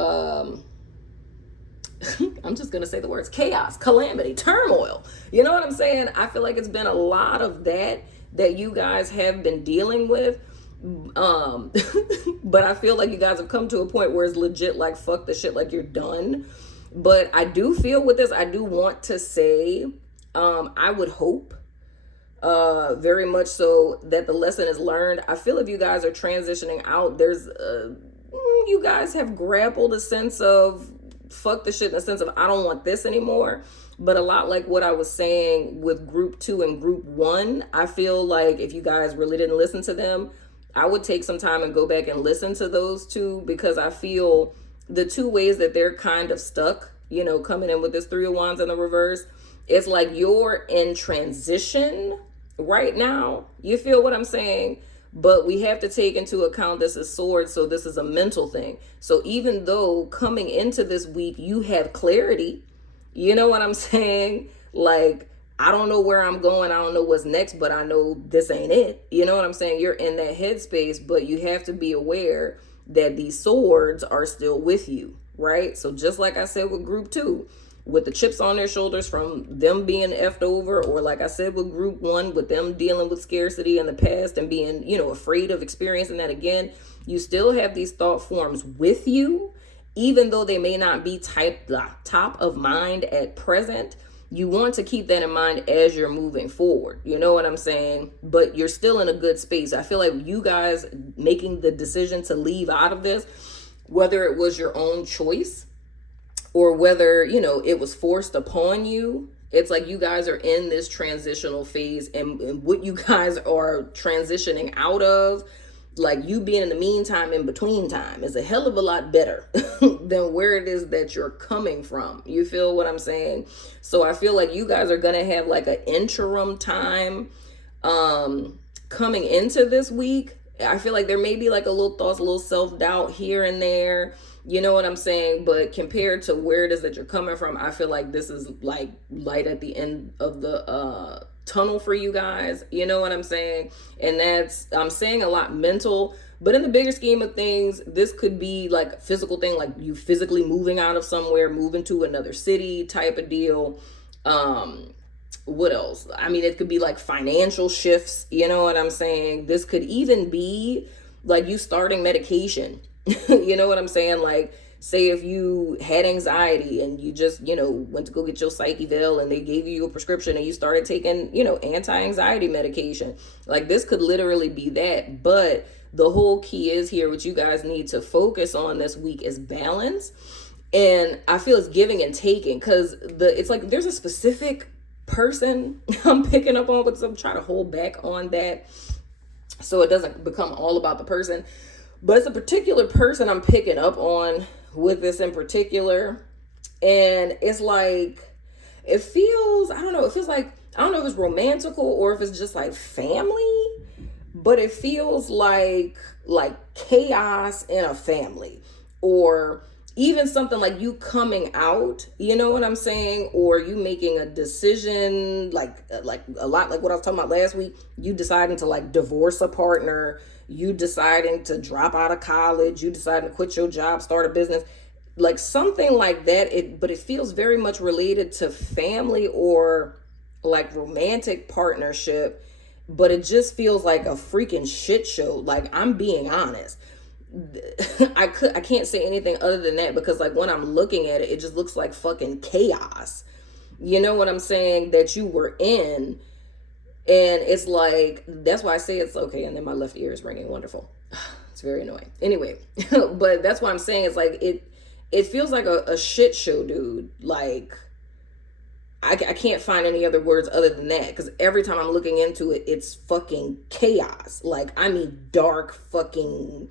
I'm just going to say the words, chaos, calamity, turmoil. You know what I'm saying? I feel like it's been a lot of that you guys have been dealing with. But I feel like you guys have come to a point where it's legit like, fuck the shit, like you're done. But I do feel with this, I do want to say, I would hope, very much so that the lesson is learned. I feel if you guys are transitioning out, there's, you guys have grappled a sense of fuck the shit, in the sense of I don't want this anymore. But a lot like what I was saying with group 2 and group 1, I feel like if you guys really didn't listen to them, I would take some time and go back and listen to those 2, because I feel the 2 ways that they're kind of stuck, coming in with this 3 of Wands in the reverse, it's like you're in transition right now. You feel what I'm saying? But we have to take into account this is Swords, so this is a mental thing. So even though coming into this week, you have clarity, you know what I'm saying? Like, I don't know where I'm going. I don't know what's next, but I know this ain't it. You know what I'm saying? You're in that headspace, but you have to be aware that these swords are still with you, right? So just like I said with group 2, with the chips on their shoulders from them being effed over, or like I said with group 1, with them dealing with scarcity in the past and being, afraid of experiencing that again, you still have these thought forms with you, even though they may not be top of mind at present. You want to keep that in mind as you're moving forward. You know what I'm saying? But you're still in a good space. I feel like you guys making the decision to leave out of this, whether it was your own choice or whether, it was forced upon you, it's like you guys are in this transitional phase, and what you guys are transitioning out of, like you being in the meantime, in between time, is a hell of a lot better than where it is that you're coming from. You feel what I'm saying? So I feel like you guys are going to have like an interim time coming into this week. I feel like there may be like a little thoughts, a little self-doubt here and there. You know what I'm saying? But compared to where it is that you're coming from, I feel like this is like light at the end of the tunnel for you guys. You know what I'm saying? And I'm saying a lot mental, but in the bigger scheme of things, this could be like a physical thing, like you physically moving out of somewhere, moving to another city type of deal. What else? I mean, it could be like financial shifts. You know what I'm saying? This could even be like you starting medication. You know what I'm saying? Like, say if you had anxiety and you just, went to go get your Psyche-Veil and they gave you a prescription and you started taking, anti-anxiety medication. Like, this could literally be that. But the whole key is here, what you guys need to focus on this week is balance. And I feel it's giving and taking, because it's like there's a specific person I'm picking up on, but I'm trying to hold back on that so it doesn't become all about the person. But it's a particular person I'm picking up on with this in particular. And it's like, it feels like, I don't know if it's romantical or if it's just like family, but it feels like chaos in a family, or even something like you coming out, you know what I'm saying? Or you making a decision, like a lot like what I was talking about last week, you deciding to like divorce a partner, you deciding to drop out of college, you deciding to quit your job, start a business, like something like that. But it feels very much related to family or like romantic partnership, but it just feels like a freaking shit show. Like, I'm being honest. I can't say anything other than that, because like when I'm looking at it, it just looks like fucking chaos. You know what I'm saying? That you were in. And it's like, that's why I say it's okay. And then my left ear is ringing. Wonderful. It's very annoying. Anyway, but that's why I'm saying it's like, it feels like a shit show, dude. Like, I can't find any other words other than that, because every time I'm looking into it, it's fucking chaos. Like, I mean, dark, fucking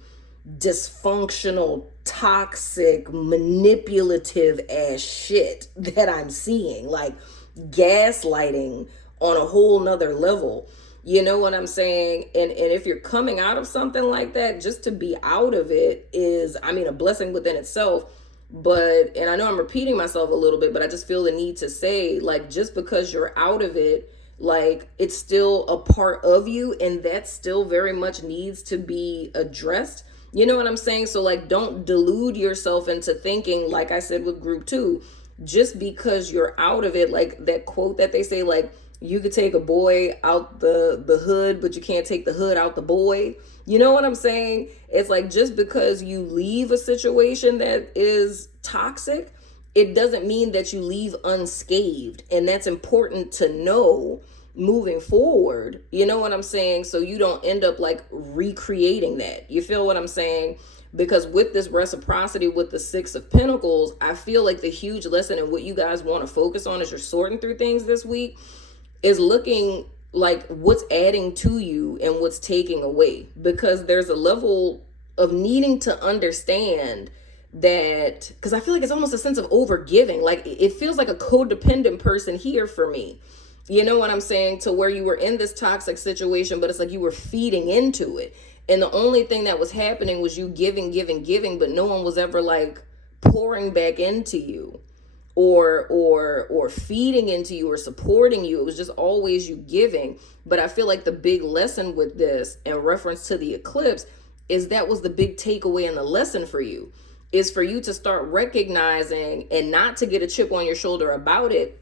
dysfunctional, toxic, manipulative ass shit that I'm seeing. Like, gaslighting on a whole nother level. You know what I'm saying? And if you're coming out of something like that, just to be out of it is, I mean, a blessing within itself. But, and I know I'm repeating myself a little bit, but I just feel the need to say, like, just because you're out of it, like, it's still a part of you, and that still very much needs to be addressed. You know what I'm saying? So like, don't delude yourself into thinking, like I said with group 2, just because you're out of it, like that quote that they say, like, you could take a boy out the hood, but you can't take the hood out the boy. You know what I'm saying? It's like, just because you leave a situation that is toxic, it doesn't mean that you leave unscathed. And that's important to know moving forward. You know what I'm saying? So you don't end up like recreating that. You feel what I'm saying? Because with this reciprocity, with the 6 of Pentacles, I feel like the huge lesson and what you guys want to focus on as you're sorting through things this week is looking like what's adding to you and what's taking away. Because there's a level of needing to understand that, because I feel like it's almost a sense of overgiving. Like, it feels like a codependent person here for me. You know what I'm saying? To where you were in this toxic situation, but it's like you were feeding into it. And the only thing that was happening was you giving, but no one was ever like pouring back into you. or feeding into you or supporting you. It was just always you giving. But I feel like the big lesson with this in reference to the eclipse is that was the big takeaway in the lesson for you, is for you to start recognizing and not to get a chip on your shoulder about it,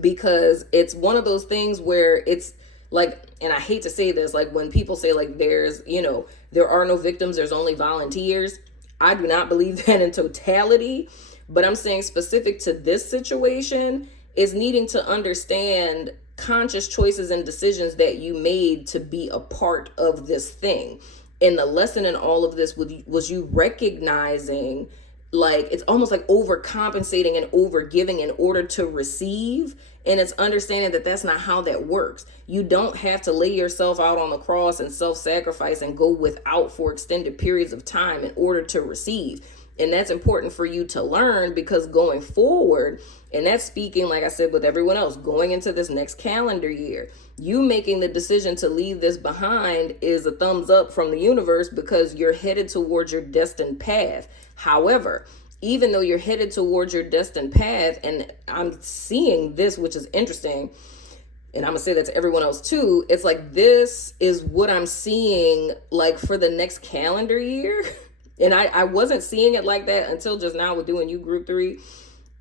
because it's one of those things where it's like, and I hate to say this, like when people say like there's, there are no victims, there's only volunteers. I do not believe that in totality, but I'm saying specific to this situation is needing to understand conscious choices and decisions that you made to be a part of this thing. And the lesson in all of this was you recognizing, like, it's almost like overcompensating and overgiving in order to receive. And it's understanding that that's not how that works. You don't have to lay yourself out on the cross and self-sacrifice and go without for extended periods of time in order to receive. And that's important for you to learn, because going forward, and that's speaking, like I said, with everyone else, going into this next calendar year, you making the decision to leave this behind is a thumbs up from the universe, because you're headed towards your destined path. However, even though you're headed towards your destined path, and I'm seeing this, which is interesting, and I'm gonna say that to everyone else too, it's like, this is what I'm seeing like for the next calendar year. And I wasn't seeing it like that until just now with doing you group 3.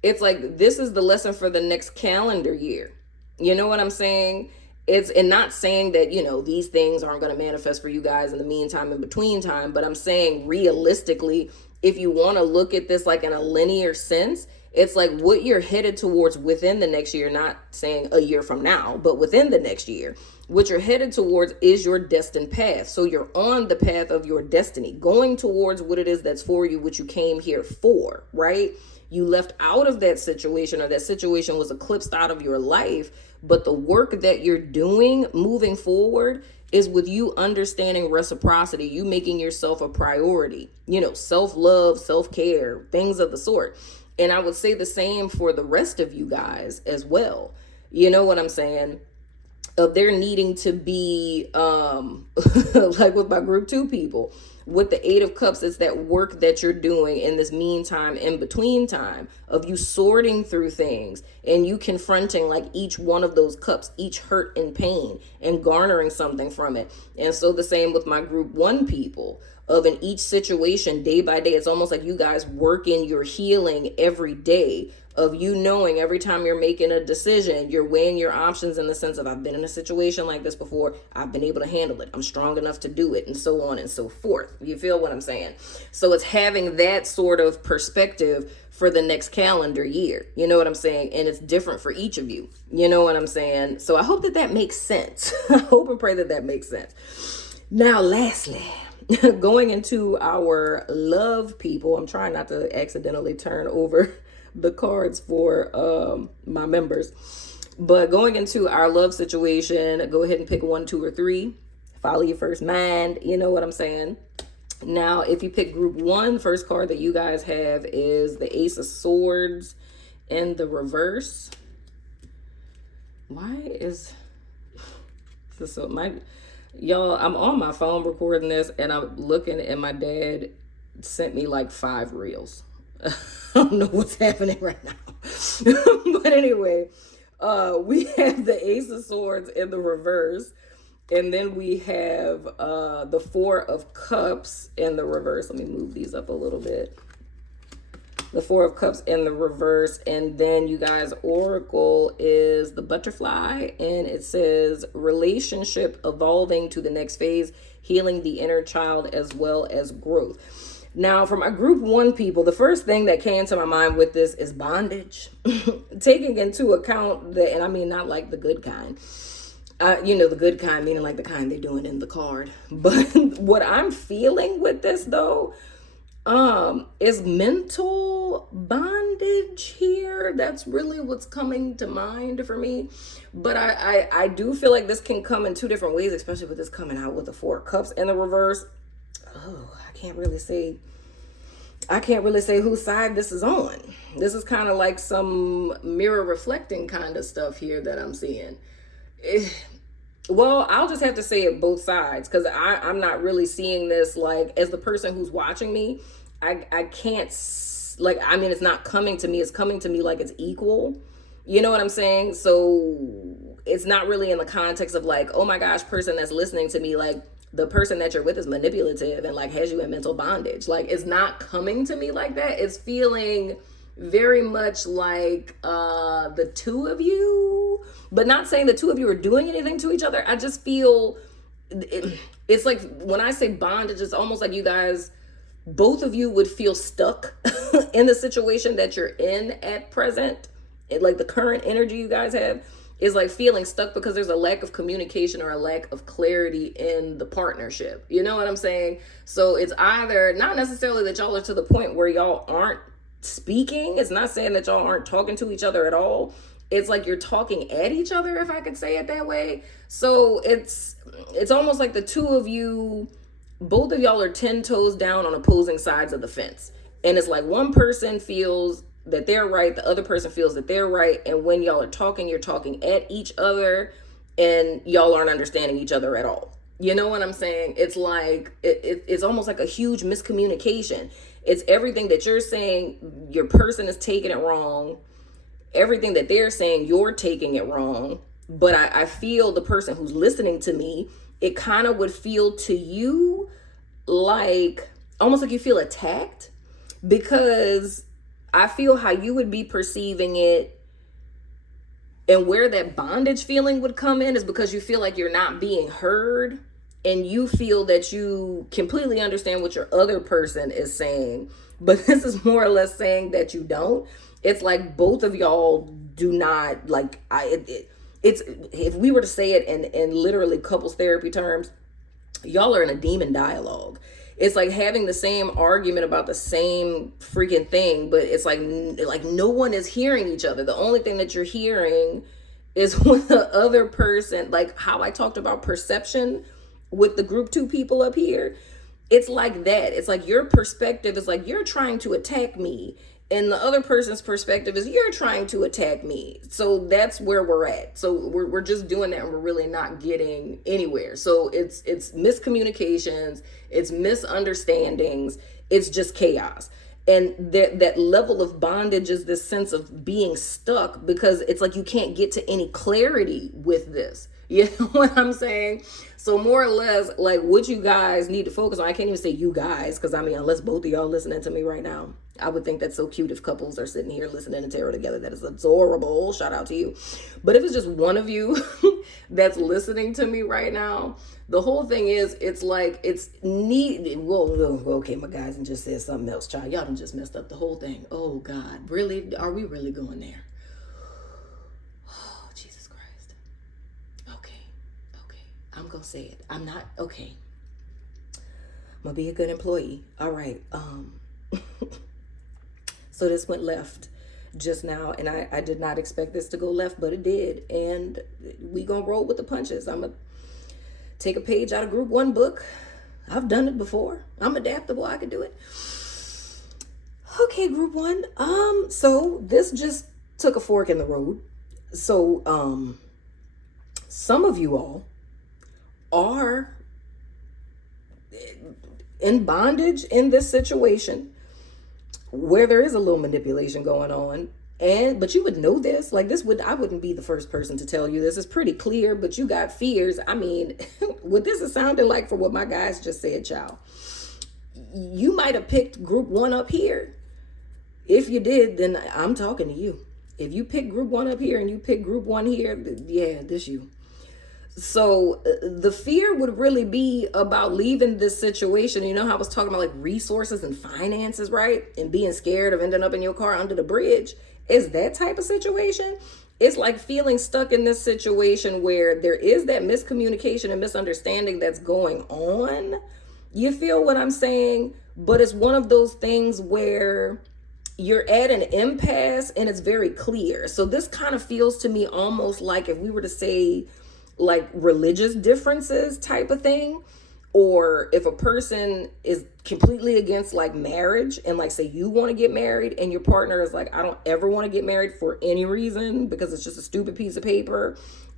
It's like, this is the lesson for the next calendar year. You know what I'm saying? And not saying that, these things aren't going to manifest for you guys in the meantime, in between time, but I'm saying realistically, if you want to look at this like in a linear sense, it's like what you're headed towards within the next year, not saying a year from now, but within the next year, what you're headed towards is your destined path. So you're on the path of your destiny, going towards what it is that's for you, what you came here for, right? You left out of that situation, or that situation was eclipsed out of your life. But the work that you're doing moving forward is with you understanding reciprocity, you making yourself a priority, self-love, self-care, things of the sort. And I would say the same for the rest of you guys as well. You know what I'm saying? Of there needing to be, like with my group 2 people, with the 8 of Cups, it's that work that you're doing in this meantime, in between time, of you sorting through things and you confronting like each one of those cups, each hurt and pain, and garnering something from it. And so the same with my group 1 people, of in each situation, day by day, it's almost like you guys work in your healing every day, of you knowing every time you're making a decision, you're weighing your options in the sense of, I've been in a situation like this before, I've been able to handle it, I'm strong enough to do it, and so on and so forth. You feel what I'm saying? So it's having that sort of perspective for the next calendar year. You know what I'm saying? And it's different for each of you. You know what I'm saying? So I hope that makes sense. I hope and pray that makes sense. Now, lastly, going into our love people, I'm trying not to accidentally turn over the cards for my members, but going into our love situation, go ahead and pick 1, 2, or 3. Follow your first mind. You know what I'm saying? Now, if you pick group 1, first card that you guys have is the Ace of Swords in the reverse. Why is this so y'all, I'm on my phone recording this and I'm looking, and my dad sent me like 5 reels. I don't know what's happening right now. But anyway, we have the Ace of Swords in the reverse. And then we have the 4 of Cups in the reverse. Let me move these up a little bit. The 4 of Cups in the reverse. And then you guys, Oracle is the butterfly. And it says relationship evolving to the next phase, healing the inner child as well as growth. Now, for my group 1 people, the first thing that came to my mind with this is bondage. Taking into account that, and I mean not like the good kind. The good kind, meaning like the kind they're doing in the card. But what I'm feeling with this, though, is mental bondage here. That's really what's coming to mind for me. But I do feel like this can come in 2 different ways, especially with this coming out with the 4 of Cups in the reverse. Oh, I can't really say whose side this is on. This is kind of like some mirror reflecting kind of stuff here that I'm seeing. Well, I'll just have to say it both sides, because I'm not really seeing this like, as the person who's watching me, I can't like, I mean, it's not coming to me. It's coming to me like it's equal. You know what I'm saying? So it's not really in the context of like, oh my gosh, person that's listening to me, like the person that you're with is manipulative and like has you in mental bondage. Like, it's not coming to me like that. It's feeling very much like the two of you, but not saying the two of you are doing anything to each other. I just feel it's like when I say bondage, it's almost like you guys, both of you would feel stuck in the situation that you're in at present. Like the current energy you guys have is like feeling stuck because there's a lack of communication or a lack of clarity in the partnership. You know what I'm saying? So it's either not necessarily that y'all are to the point where y'all aren't speaking. It's not saying that y'all aren't talking to each other at all. It's like you're talking at each other, if I could say it that way. So it's almost like the two of you, both of y'all are 10 toes down on opposing sides of the fence. And it's like one person feels that they're right, the other person feels that they're right, and when y'all are talking, you're talking at each other and y'all aren't understanding each other at all. You know what I'm saying? It's like it's almost like a huge miscommunication. It's everything that you're saying, your person is taking it wrong. Everything that they're saying, you're taking it wrong. But I feel the person who's listening to me, it kind of would feel to you like almost like you feel attacked, because I feel how you would be perceiving it, and where that bondage feeling would come in is because you feel like you're not being heard, and you feel that you completely understand what your other person is saying, but this is more or less saying that you don't. It's like both of y'all do not, like, it's if we were to say it in literally couples therapy terms, y'all are in a demon dialogue. It's like having the same argument about the same freaking thing, but it's like no one is hearing each other. The only thing that you're hearing is when the other person, like how I talked about perception with the group 2 people up here. It's like that. It's like your perspective is like you're trying to attack me, and the other person's perspective is you're trying to attack me. So that's where we're at. So we're just doing that, and we're really not getting anywhere. So it's miscommunications, it's misunderstandings, it's just chaos. And that level of bondage is this sense of being stuck, because it's like you can't get to any clarity with this. You know what I'm saying? So more or less, like what you guys need to focus on, I can't even say you guys, because I mean, unless both of y'all listening to me right now, I would think that's so cute if couples are sitting here listening to tarot together. That is adorable. Shout out to you. But if it's just one of you that's listening to me right now, the whole thing is, it's like, it's neat. Whoa, okay, my guys and just said something else, child. Y'all done just messed up the whole thing. Oh God, really? Are we really going there? Oh, Jesus Christ. Okay. I'm gonna say it. I'm not, okay. I'm gonna be a good employee. All right. So this went left just now, and I did not expect this to go left, but it did. And we gonna roll with the punches. I'm gonna take a page out of group 1 book. I've done it before. I'm adaptable. I can do it. Okay, group 1. So this just took a fork in the road. So some of you all are in bondage in this situation where there is a little manipulation going on. But you would know this, like I wouldn't be the first person to tell you this. It's pretty clear, but you got fears. I mean, what this is sounding like for what my guys just said, child, you might have picked group 1 up here. If you did, then I'm talking to you. If you pick group 1 up here and you pick group 1 here, yeah, this you. So the fear would really be about leaving this situation. You know how I was talking about like resources and finances, right? And being scared of ending up in your car under the bridge. Is that type of situation? It's like feeling stuck in this situation where there is that miscommunication and misunderstanding that's going on. You feel what I'm saying? But it's one of those things where you're at an impasse and it's very clear. So this kind of feels to me almost like if we were to say like religious differences type of thing, or if a person is completely against like marriage and like say you want to get married and your partner is like, I don't ever want to get married for any reason because it's just a stupid piece of paper,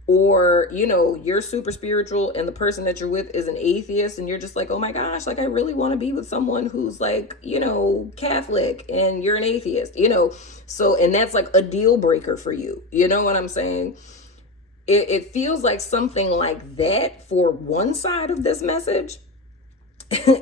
Or, you know, you're super spiritual and the person that you're with is an atheist and you're just like, oh my gosh, like I really want to be with someone who's like, you know, Catholic and you're an atheist, you know. So, and that's like a deal breaker for you. You know what I'm saying? It feels like something like that for one side of this message.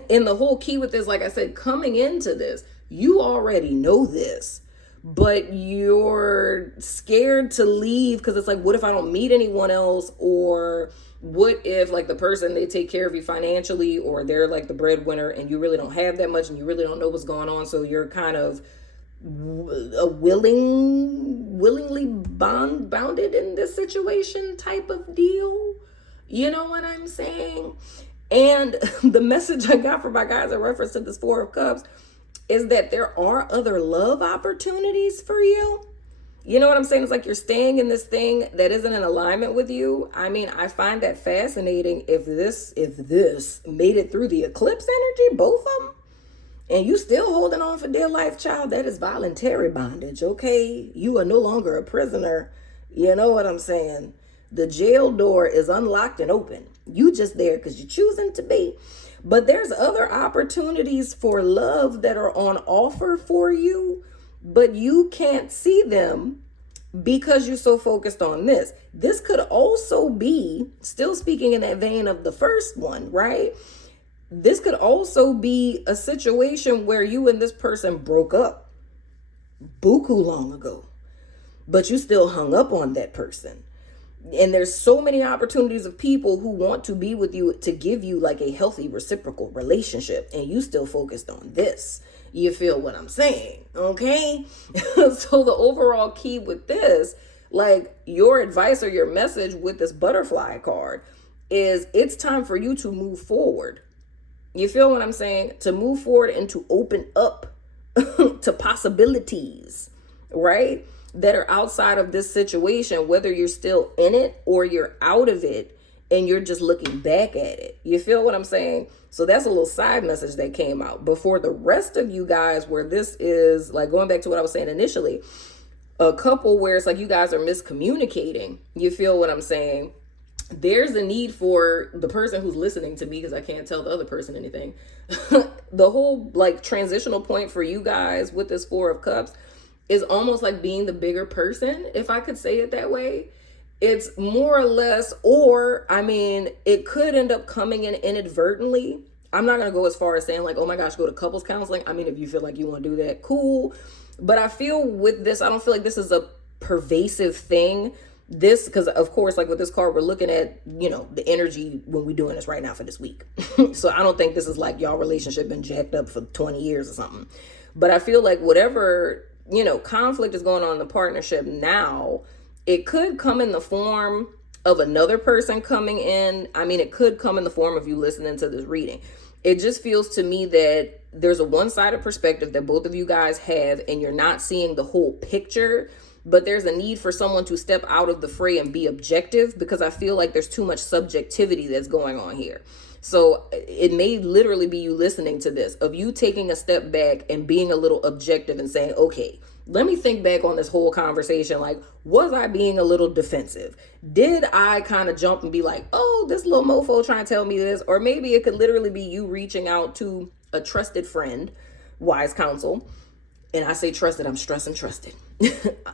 And the whole key with this, like I said, coming into this, you already know this, but you're scared to leave because it's like, what if I don't meet anyone else? Or what if like the person, they take care of you financially, or they're like the breadwinner and you really don't have that much and you really don't know what's going on. So you're kind of willingly bounded in this situation type of deal. You know what I'm saying? And the message I got from my guys in reference to this Four of Cups is that there are other love opportunities for you. You know what I'm saying? It's like you're staying in this thing that isn't in alignment with you. I mean, I find that fascinating. If this made it through the eclipse energy, both of them, and you still holding on for dear life, child, that is voluntary bondage, okay? You are no longer a prisoner. You know what I'm saying? The jail door is unlocked and open. You just there because you're choosing to be. But there's other opportunities for love that are on offer for you, but you can't see them because you're so focused on this. This could also be, still speaking in that vein of the first one, right? This could also be a situation where you and this person broke up buku long ago, but you still hung up on that person. And there's so many opportunities of people who want to be with you to give you like a healthy reciprocal relationship, and you still focused on this. You feel what I'm saying? Okay. So the overall key with this, like your advice or your message with this butterfly card, is it's time for you to move forward. You feel what I'm saying? To move forward and to open up to possibilities, right? That are outside of this situation, whether you're still in it or you're out of it and you're just looking back at it. You feel what I'm saying? So that's a little side message that came out. But for the rest of you guys, where this is like going back to what I was saying initially, a couple where it's like you guys are miscommunicating. You feel what I'm saying? There's a need for the person who's listening to me, because I can't tell the other person anything. The whole like transitional point for you guys with this Four of Cups is almost like being the bigger person, if I could say it that way. It's more or less, or I mean, it could end up coming in inadvertently. I'm not going to go as far as saying like, oh my gosh, go to couples counseling. I mean, if you feel like you want to do that, cool. But I feel with this, I don't feel like this is a pervasive thing. This, because of course, like with this card, we're looking at, you know, the energy when we're doing this right now for this week. So I don't think this is like y'all relationship been jacked up for 20 years or something. But I feel like whatever, you know, conflict is going on in the partnership now, it could come in the form of another person coming in. I mean, it could come in the form of you listening to this reading. It just feels to me that there's a one-sided perspective that both of you guys have, and you're not seeing the whole picture. But there's a need for someone to step out of the fray and be objective, because I feel like there's too much subjectivity that's going on here. So it may literally be you listening to this, of you taking a step back and being a little objective and saying, okay, let me think back on this whole conversation. Like, was I being a little defensive? Did I kind of jump and be like, oh, this little mofo trying to tell me this? Or maybe it could literally be you reaching out to a trusted friend, wise counsel. And I say trusted, I'm stressing trusted.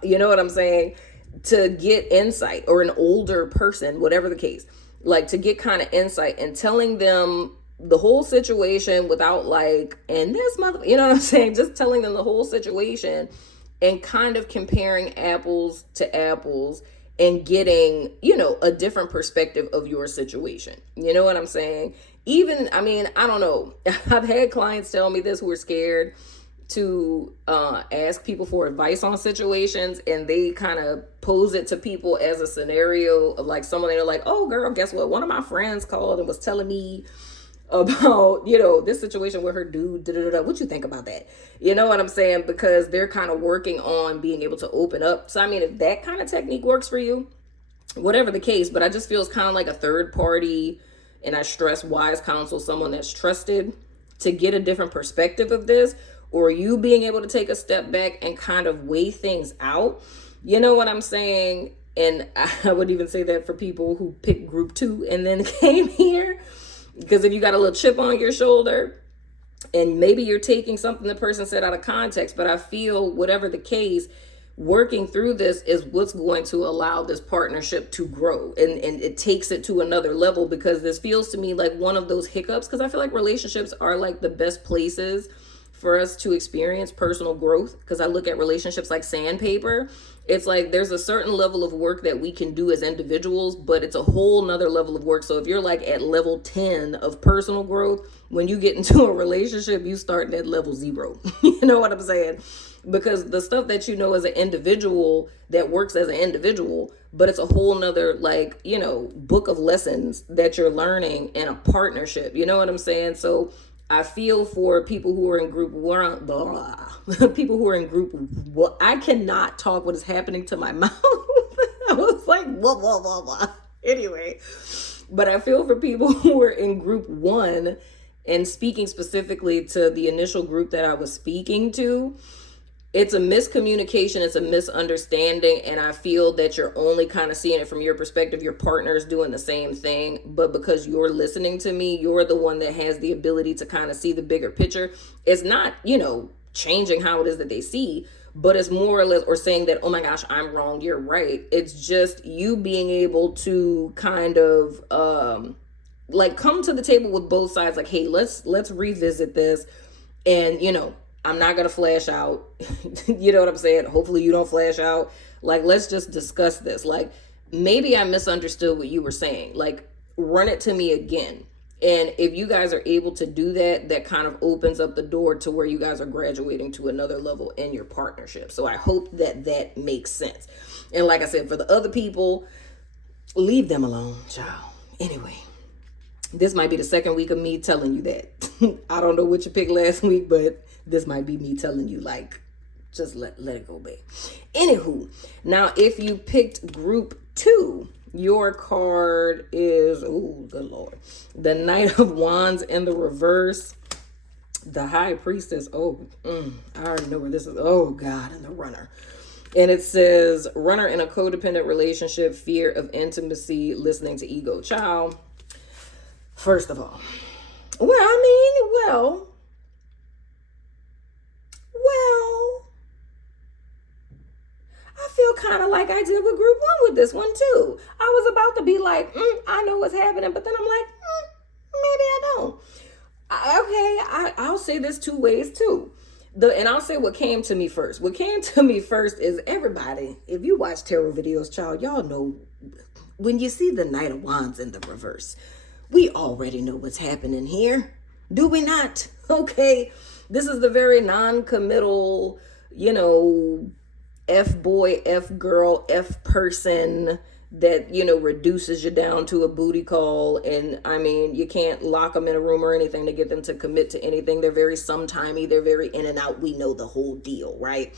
You know what I'm saying? To get insight, or an older person, whatever the case, like to get kind of insight and telling them the whole situation without like, and this mother, you know what I'm saying? Just telling them the whole situation and kind of comparing apples to apples and getting, you know, a different perspective of your situation. You know what I'm saying? Even, I mean, I don't know. I've had clients tell me this who are scared to ask people for advice on situations, and they kind of pose it to people as a scenario of like someone, they're like, oh girl, guess what? One of my friends called and was telling me about, you know, this situation with her dude, what you think about that? You know what I'm saying? Because they're kind of working on being able to open up. So I mean, if that kind of technique works for you, whatever the case, but I just feel it's kind of like a third party, and I stress wise counsel, someone that's trusted, to get a different perspective of this, or you being able to take a step back and kind of weigh things out. You know what I'm saying? And I would even say that for people who picked group 2 and then came here, because if you got a little chip on your shoulder and maybe you're taking something the person said out of context, but I feel whatever the case, working through this is what's going to allow this partnership to grow, and it takes it to another level, because this feels to me like one of those hiccups, because I feel like relationships are like the best places for us to experience personal growth, because I look at relationships like sandpaper. It's like there's a certain level of work that we can do as individuals, but it's a whole nother level of work. So if you're like at level 10 of personal growth, when you get into a relationship, you start at level 0. You know what I'm saying? Because the stuff that you know as an individual that works as an individual, but it's a whole nother, like, you know, book of lessons that you're learning in a partnership. You know what I'm saying? So I feel for people who are in group one, people who are in group, well, I cannot talk what is happening to my mouth. I was like, blah, blah, blah, blah. Anyway, but I feel for people who are in group 1, and speaking specifically to the initial group that I was speaking to, it's a miscommunication, it's a misunderstanding, and I feel that you're only kind of seeing it from your perspective. Your partner is doing the same thing, but because you're listening to me, you're the one that has the ability to kind of see the bigger picture. It's not, you know, changing how it is that they see, but it's more or less, or saying that, oh my gosh, I'm wrong, you're right. It's just you being able to kind of like come to the table with both sides, like, hey, let's revisit this. And, you know, I'm not going to flash out. You know what I'm saying? Hopefully you don't flash out. Like, let's just discuss this. Like, maybe I misunderstood what you were saying. Like, run it to me again. And if you guys are able to do that, that kind of opens up the door to where you guys are graduating to another level in your partnership. So I hope that that makes sense. And like I said, for the other people, leave them alone, child. Anyway, this might be the second week of me telling you that. I don't know what you picked last week, but this might be me telling you, like, just let it go, babe. Anywho, now if you picked group 2, your card is, oh, good Lord, the Knight of Wands in the reverse, the High Priestess. Oh, I already know where this is. Oh, God, and the Runner. And it says, runner in a codependent relationship, fear of intimacy, listening to ego. Child, first of all, well, I feel kind of like I did with group 1 with this one too. I was about to be like, I know what's happening, but then I'm like, maybe I don't. I'll say this 2 ways too. And I'll say what came to me first. What came to me first is, everybody, if you watch tarot videos, child, y'all know when you see the Knight of Wands in the reverse, we already know what's happening here. Do we not? Okay. This is the very non-committal, you know, F boy, F girl, F person that, you know, reduces you down to a booty call. And I mean, you can't lock them in a room or anything to get them to commit to anything. They're very sometimey. They're very in and out. We know the whole deal, right?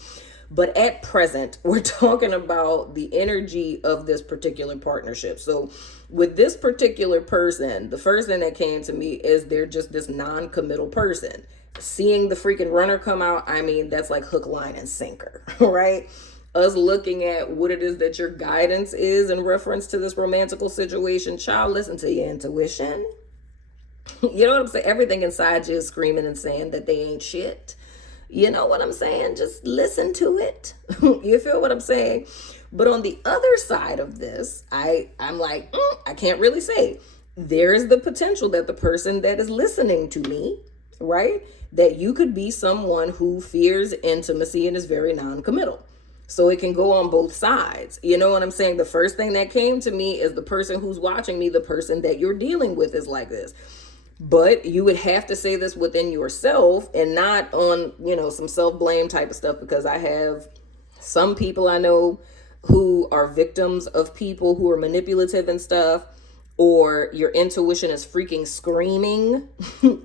But at present, we're talking about the energy of this particular partnership. So with this particular person, the first thing that came to me is they're just this non-committal person. Seeing the freaking Runner come out, I mean, that's like hook, line, and sinker, right? Us looking at what it is that your guidance is in reference to this romantical situation. Child, listen to your intuition. You know what I'm saying? Everything inside you is screaming and saying that they ain't shit. You know what I'm saying? Just listen to it. You feel what I'm saying? But on the other side of this, I'm like, I can't really say. There's the potential that the person that is listening to me, right, that you could be someone who fears intimacy and is very non-committal. So it can go on both sides. You know what I'm saying? The first thing that came to me is the person who's watching me, the person that you're dealing with is like this. But you would have to say this within yourself and not on, you know, some self-blame type of stuff, because I have some people I know who are victims of people who are manipulative and stuff, or your intuition is freaking screaming,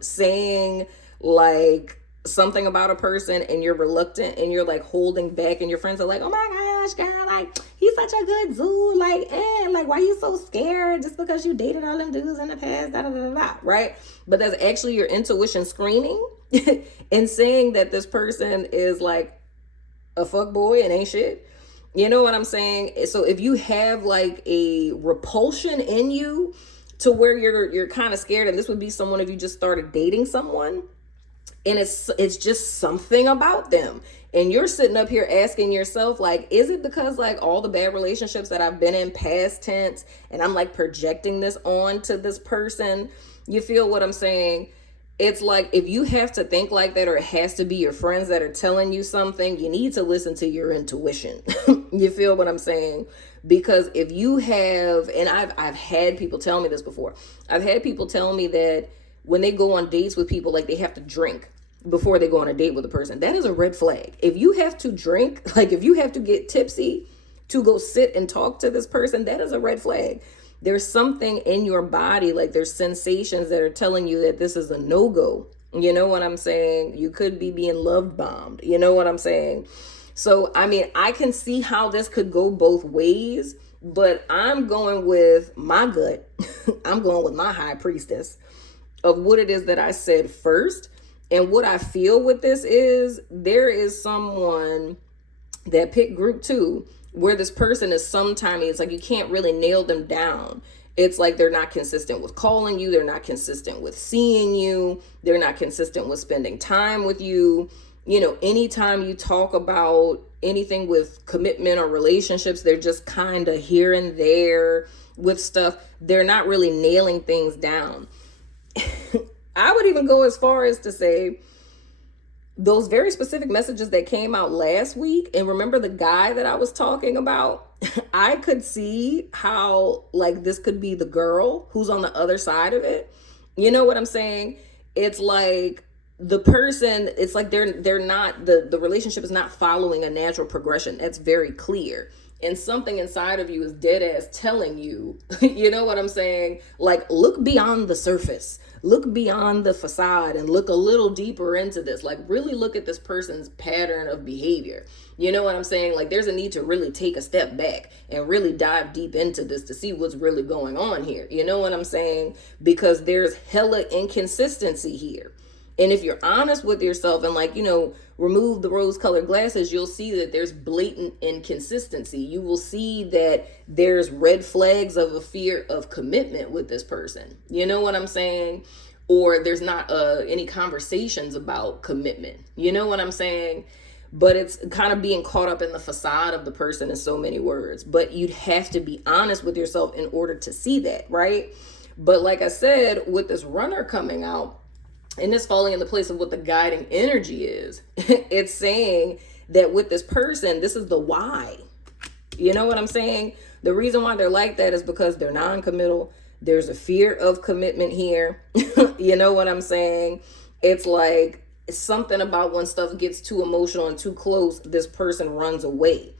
saying like something about a person and you're reluctant and you're like holding back, and your friends are like, oh my gosh, girl, like he's such a good dude, like why you so scared just because you dated all them dudes in the past, da da da da, right? But that's actually your intuition screaming and saying that this person is like a fuck boy and ain't shit. You know what I'm saying? So if you have like a repulsion in you to where you're kind of scared, and this would be someone if you just started dating someone, and it's just something about them, and you're sitting up here asking yourself, like, is it because like all the bad relationships that I've been in past tense, and I'm like projecting this on to this person? You feel what I'm saying? It's like, if you have to think like that, or it has to be your friends that are telling you something, you need to listen to your intuition. You feel what I'm saying? Because if you have, and I've had people tell me this before. I've had people tell me that when they go on dates with people, like, they have to drink before they go on a date with a person. That is a red flag. If you have to drink, like if you have to get tipsy to go sit and talk to this person, that is a red flag. There's something in your body, like there's sensations that are telling you that this is a no-go. You know what I'm saying? You could be being love bombed. You know what I'm saying? So, I mean, I can see how this could go both ways, but I'm going with my gut. I'm going with my high priestess of what it is that I said first. And what I feel with this is there is someone that picked group 2 where this person is sometimes, it's like you can't really nail them down. It's like they're not consistent with calling you. They're not consistent with seeing you. They're not consistent with spending time with you. You know, anytime you talk about anything with commitment or relationships, they're just kind of here and there with stuff. They're not really nailing things down. I would even go as far as to say those very specific messages that came out last week, and remember the guy that I was talking about, I could see how like this could be the girl who's on the other side of it. You know what I'm saying? It's like the person, it's like they're not, the relationship is not following a natural progression. That's very clear. And something inside of you is dead ass telling you, you know what I'm saying? Like, look beyond the surface, look beyond the facade, and look a little deeper into this. Like, really look at this person's pattern of behavior. You know what I'm saying? Like, there's a need to really take a step back and really dive deep into this to see what's really going on here. You know what I'm saying? Because there's hella inconsistency here. And if you're honest with yourself and, like, you know, remove the rose-colored glasses, you'll see that there's blatant inconsistency. You will see that there's red flags of a fear of commitment with this person. You know what I'm saying? Or there's not any conversations about commitment. You know what I'm saying? But it's kind of being caught up in the facade of the person in so many words. But you'd have to be honest with yourself in order to see that, right? But like I said, with this runner coming out, and this falling in the place of what the guiding energy is, it's saying that with this person, this is the why. You know what I'm saying? The reason why they're like that is because they're non-committal. There's a fear of commitment here. You know what I'm saying? It's like something about when stuff gets too emotional and too close, this person runs away.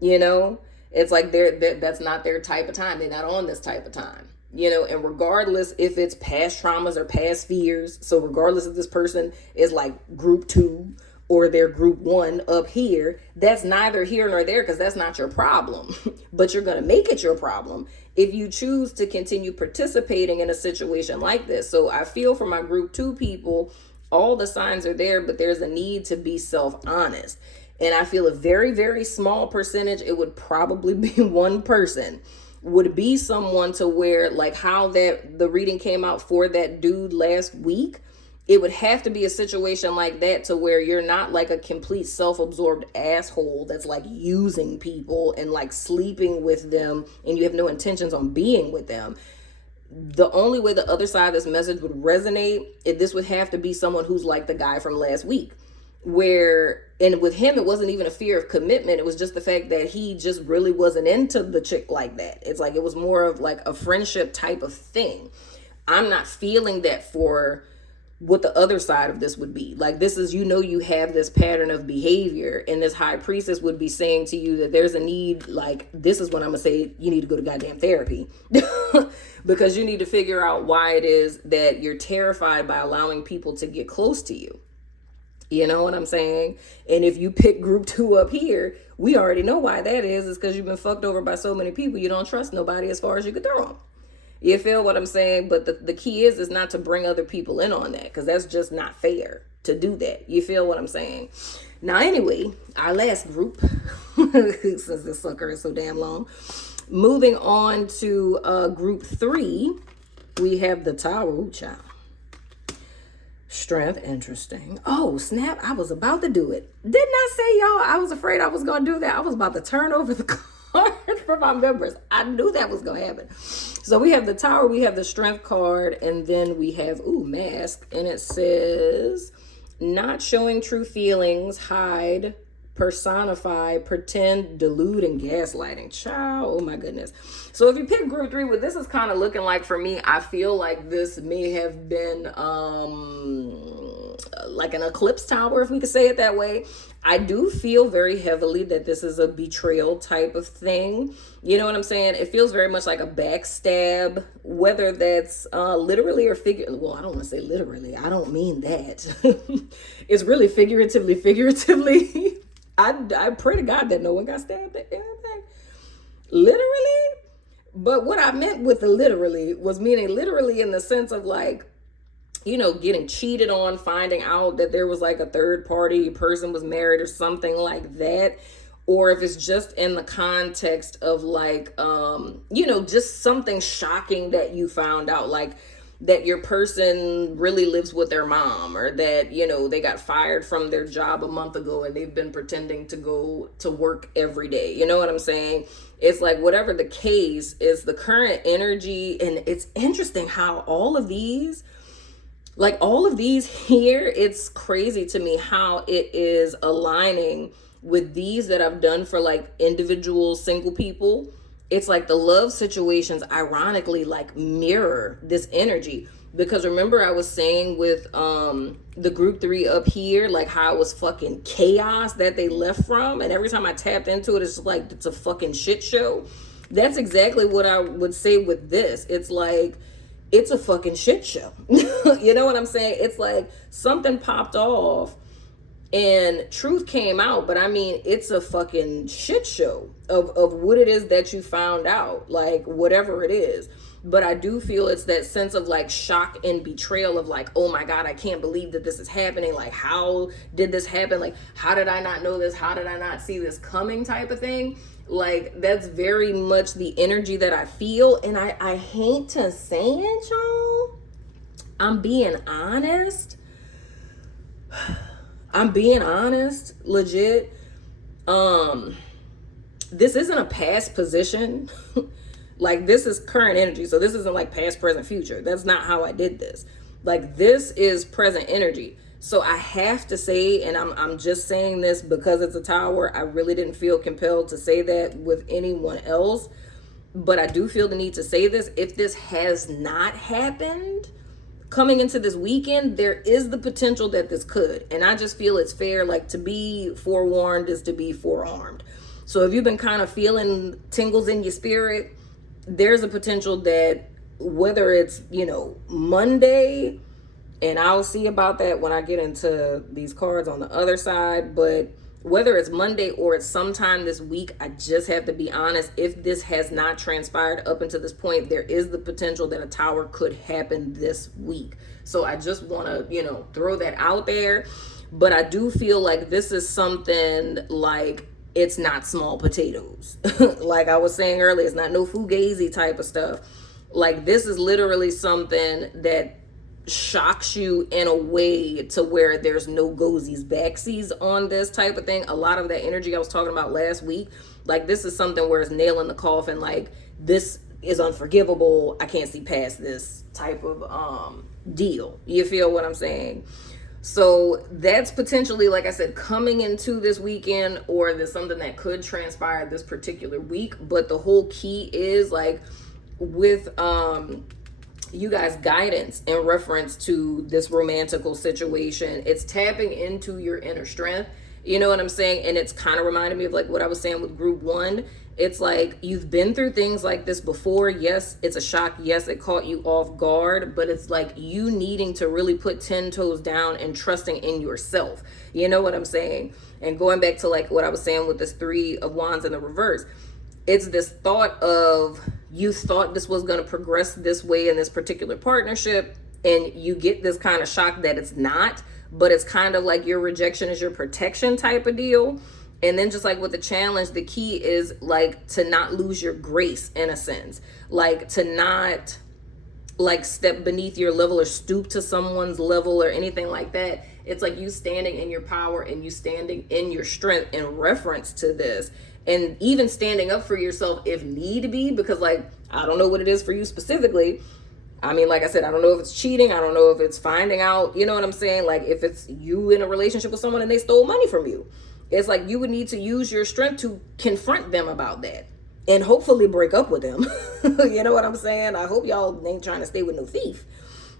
You know? It's like that's not their type of time. They're not on this type of time. You know, and regardless if it's past traumas or past fears, so regardless if this person is like group 2 or they're group 1 up here, that's neither here nor there, because that's not your problem. But you're going to make it your problem if you choose to continue participating in a situation like this. So I feel for my group 2 people, all the signs are there, but there's a need to be self-honest. And I feel a very, very small percentage, it would probably be one person, would be someone to where, like how that the reading came out for that dude last week, it would have to be a situation like that to where you're not like a complete self-absorbed asshole that's like using people and like sleeping with them and you have no intentions on being with them. The only way the other side of this message would resonate, this would have to be someone who's like the guy from last week, where, and with him, it wasn't even a fear of commitment. It was just the fact that he just really wasn't into the chick like that. It's like, it was more of like a friendship type of thing. I'm not feeling that for what the other side of this would be. Like, this is, you know, you have this pattern of behavior, and this high priestess would be saying to you that there's a need, like, this is when I'm gonna say you need to go to goddamn therapy. Because you need to figure out why it is that you're terrified by allowing people to get close to you. You know what I'm saying? And if you pick group 2 up here, we already know why that is. It's because you've been fucked over by so many people. You don't trust nobody as far as you could throw them. You feel what I'm saying? But the key is not to bring other people in on that, because that's just not fair to do that. You feel what I'm saying? Now, anyway, our last group, since this sucker is so damn long, moving on to group 3, we have the Tower. Ooh, child. Strength, interesting. Oh, snap. I was about to do it. Didn't I say, y'all, I was afraid I was going to do that. I was about to turn over the card for my members. I knew that was going to happen. So we have the Tower, we have the Strength card, and then we have, Mask. And it says, not showing true feelings, hide, personify, pretend, delude, and gaslighting. Child, oh my goodness. So if you pick group 3, what this is kind of looking like for me, I feel like this may have been like an eclipse tower, if we could say it that way. I do feel very heavily that this is a betrayal type of thing. You know what I'm saying? It feels very much like a backstab, whether that's literally or well, I don't want to say literally. I don't mean that. It's really figuratively. I pray to God that no one got stabbed at anything. Literally. But what I meant with the literally was meaning literally in the sense of like, you know, getting cheated on, finding out that there was like a third party person was married or something like that. Or if it's just in the context of like, you know, just something shocking that you found out, like that your person really lives with their mom, or that, you know, they got fired from their job a month ago and they've been pretending to go to work every day. You know what I'm saying? It's like, whatever the case is, the current energy. And it's interesting how all of these here, it's crazy to me how it is aligning with these that I've done for like individual single people. It's like the love situations ironically like mirror this energy, because remember I was saying with the group 3 up here, like how it was fucking chaos that they left from, and every time I tapped into it, it's like it's a fucking shit show. That's exactly what I would say with this. It's like it's a fucking shit show. You know what I'm saying? It's like something popped off and truth came out, but I mean, it's a fucking shit show of what it is that you found out, like whatever it is. But I do feel it's that sense of like shock and betrayal of like, oh my God, I can't believe that this is happening. Like, how did this happen? Like, how did I not know this? How did I not see this coming type of thing? Like, that's very much the energy that I feel. And I hate to say it, y'all. I'm being honest. Legit. This isn't a past position. Like, this is current energy. So this isn't like past, present, future. That's not how I did this. Like, this is present energy. So I have to say, and I'm just saying this because it's a tower. I really didn't feel compelled to say that with anyone else. But I do feel the need to say this. If this has not happened coming into this weekend, there is the potential that this could. And I just feel it's fair. Like, to be forewarned is to be forearmed. So if you've been kind of feeling tingles in your spirit, there's a potential that whether it's, you know, Monday, and I'll see about that when I get into these cards on the other side, but whether it's Monday or it's sometime this week, I just have to be honest. If this has not transpired up until this point, there is the potential that a tower could happen this week. So I just want to, you know, throw that out there. But I do feel like this is something like, it's not small potatoes. Like I was saying earlier, it's not no fugazi type of stuff. Like, this is literally something that shocks you in a way to where there's no gozies backsies on this type of thing. A lot of that energy I was talking about last week, like, this is something where it's nail in the coffin. Like, this is unforgivable. I can't see past this type of deal. You feel what I'm saying? So that's potentially, like I said, coming into this weekend, or there's something that could transpire this particular week. But the whole key is like with you guys' guidance in reference to this romantical situation, it's tapping into your inner strength. You know what I'm saying? And it's kind of reminding me of like what I was saying with group 1. It's like you've been through things like this before. Yes, it's a shock. Yes, it caught you off guard, but it's like you needing to really put 10 toes down and trusting in yourself. You know what I'm saying? And going back to like what I was saying with this 3 of Wands in the reverse, it's this thought of you thought this was going to progress this way in this particular partnership, and you get this kind of shock that it's not. but it's kind of like your rejection is your protection type of deal. And then just like with the challenge, the key is like to not lose your grace in a sense, like to not like step beneath your level or stoop to someone's level or anything like that. It's like you standing in your power and you standing in your strength in reference to this, and even standing up for yourself if need be, because like, I don't know what it is for you specifically. I mean, like I said, I don't know if it's cheating. I don't know if it's finding out, you know what I'm saying? Like if it's you in a relationship with someone and they stole money from you, it's like you would need to use your strength to confront them about that and hopefully break up with them. You know what I'm saying? I hope y'all ain't trying to stay with no thief,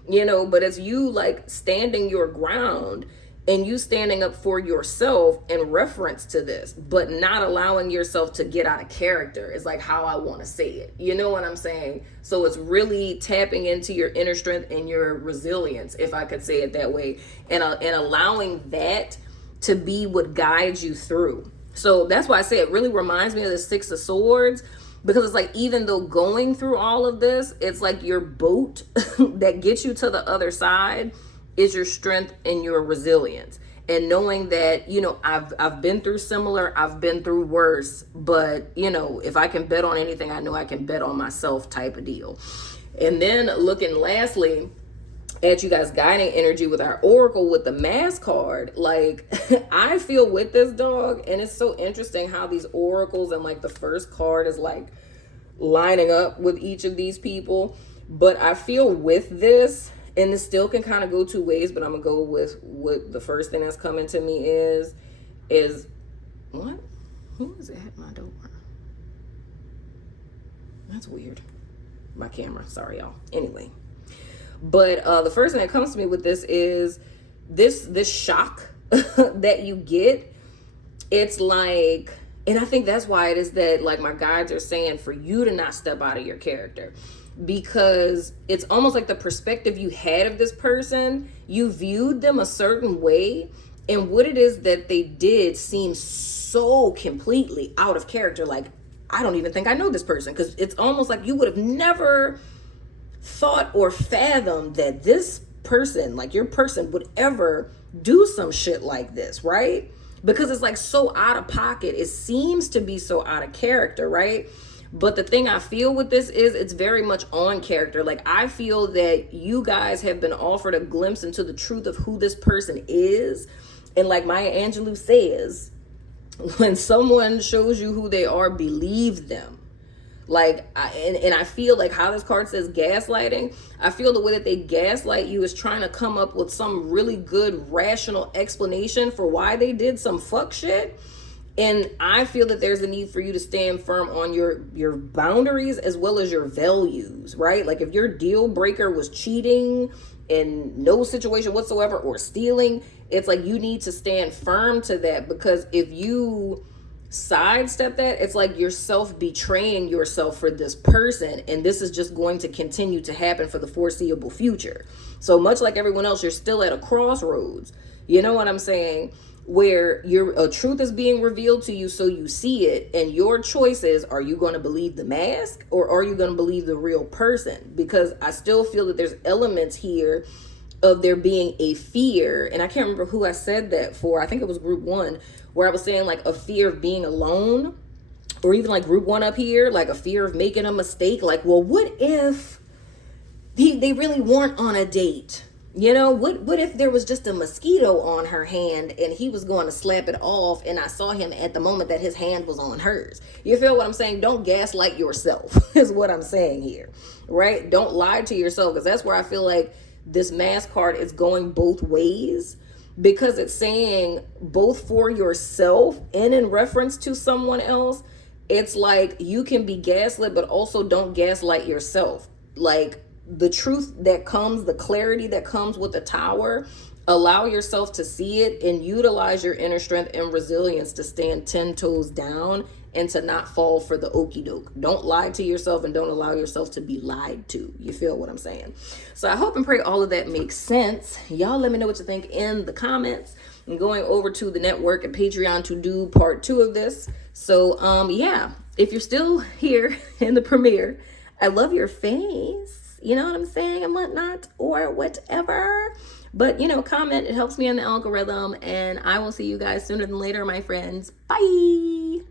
you know, but it's you like standing your ground and you standing up for yourself in reference to this, but not allowing yourself to get out of character is like how I want to say it. You know what I'm saying? So it's really tapping into your inner strength and your resilience, if I could say it that way, and allowing that to be what guides you through. So that's why I say it really reminds me of the Six of Swords, because it's like, even though going through all of this, it's like your boat that gets you to the other side is your strength and your resilience. And knowing that, you know, I've been through similar, I've been through worse, but you know, if I can bet on anything, I know I can bet on myself type of deal. And then looking lastly at you guys guiding energy with our oracle with the Mask card, like I feel with this dog, and it's so interesting how these oracles and like the first card is like lining up with each of these people. But I feel with this, and this still can kind of go two ways, but I'm gonna go with what the first thing that's coming to me is what? Who is at my door? That's weird. My camera, sorry y'all. Anyway. But the first thing that comes to me with this is this shock that you get. It's like, and I think that's why it is that like my guides are saying for you to not step out of your character, because it's almost like the perspective you had of this person, you viewed them a certain way, and what it is that they did seems so completely out of character. Like, I don't even think I know this person, because it's almost like you would have never thought or fathomed that this person, like your person, would ever do some shit like this, right? Because it's like so out of pocket. It seems to be so out of character, right? But the thing I feel with this is it's very much on character. Like I feel that you guys have been offered a glimpse into the truth of who this person is. And like Maya Angelou says, when someone shows you who they are, believe them. Like, and I feel like how this card says gaslighting, I feel the way that they gaslight you is trying to come up with some really good rational explanation for why they did some fuck shit. And I feel that there's a need for you to stand firm on your boundaries as well as your values, right? Like if your deal breaker was cheating in no situation whatsoever or stealing, it's like you need to stand firm to that, because if you sidestep that, it's like yourself betraying yourself for this person, and this is just going to continue to happen for the foreseeable future. So much like everyone else, you're still at a crossroads, you know what I'm saying, where a truth is being revealed to you, so you see it, and your choice is, are you going to believe the mask or are you going to believe the real person? Because I still feel that there's elements here of there being a fear, and I can't remember who I said that for. I think it was group 1, where I was saying like a fear of being alone, or even like group 1 up here, like a fear of making a mistake. Like, well, what if they really weren't on a date? You know, what if there was just a mosquito on her hand and he was going to slap it off, and I saw him at the moment that his hand was on hers? You feel what I'm saying? Don't gaslight yourself is what I'm saying here, right? Don't lie to yourself, because that's where I feel like this Mask card is going both ways, because it's saying both for yourself and in reference to someone else. It's like you can be gaslit, but also don't gaslight yourself. Like the truth that comes, the clarity that comes with the Tower, allow yourself to see it and utilize your inner strength and resilience to stand 10 toes down and to not fall for the okie doke. Don't lie to yourself, and don't allow yourself to be lied to. You feel what I'm saying? So I hope and pray all of that makes sense. Y'all let me know what you think in the comments. I'm going over to the network and Patreon to do part 2 of this. So yeah, if you're still here in the premiere, I love your face. You know what I'm saying, and whatnot, or whatever. But, you know, comment. It helps me in the algorithm. And I will see you guys sooner than later, my friends. Bye.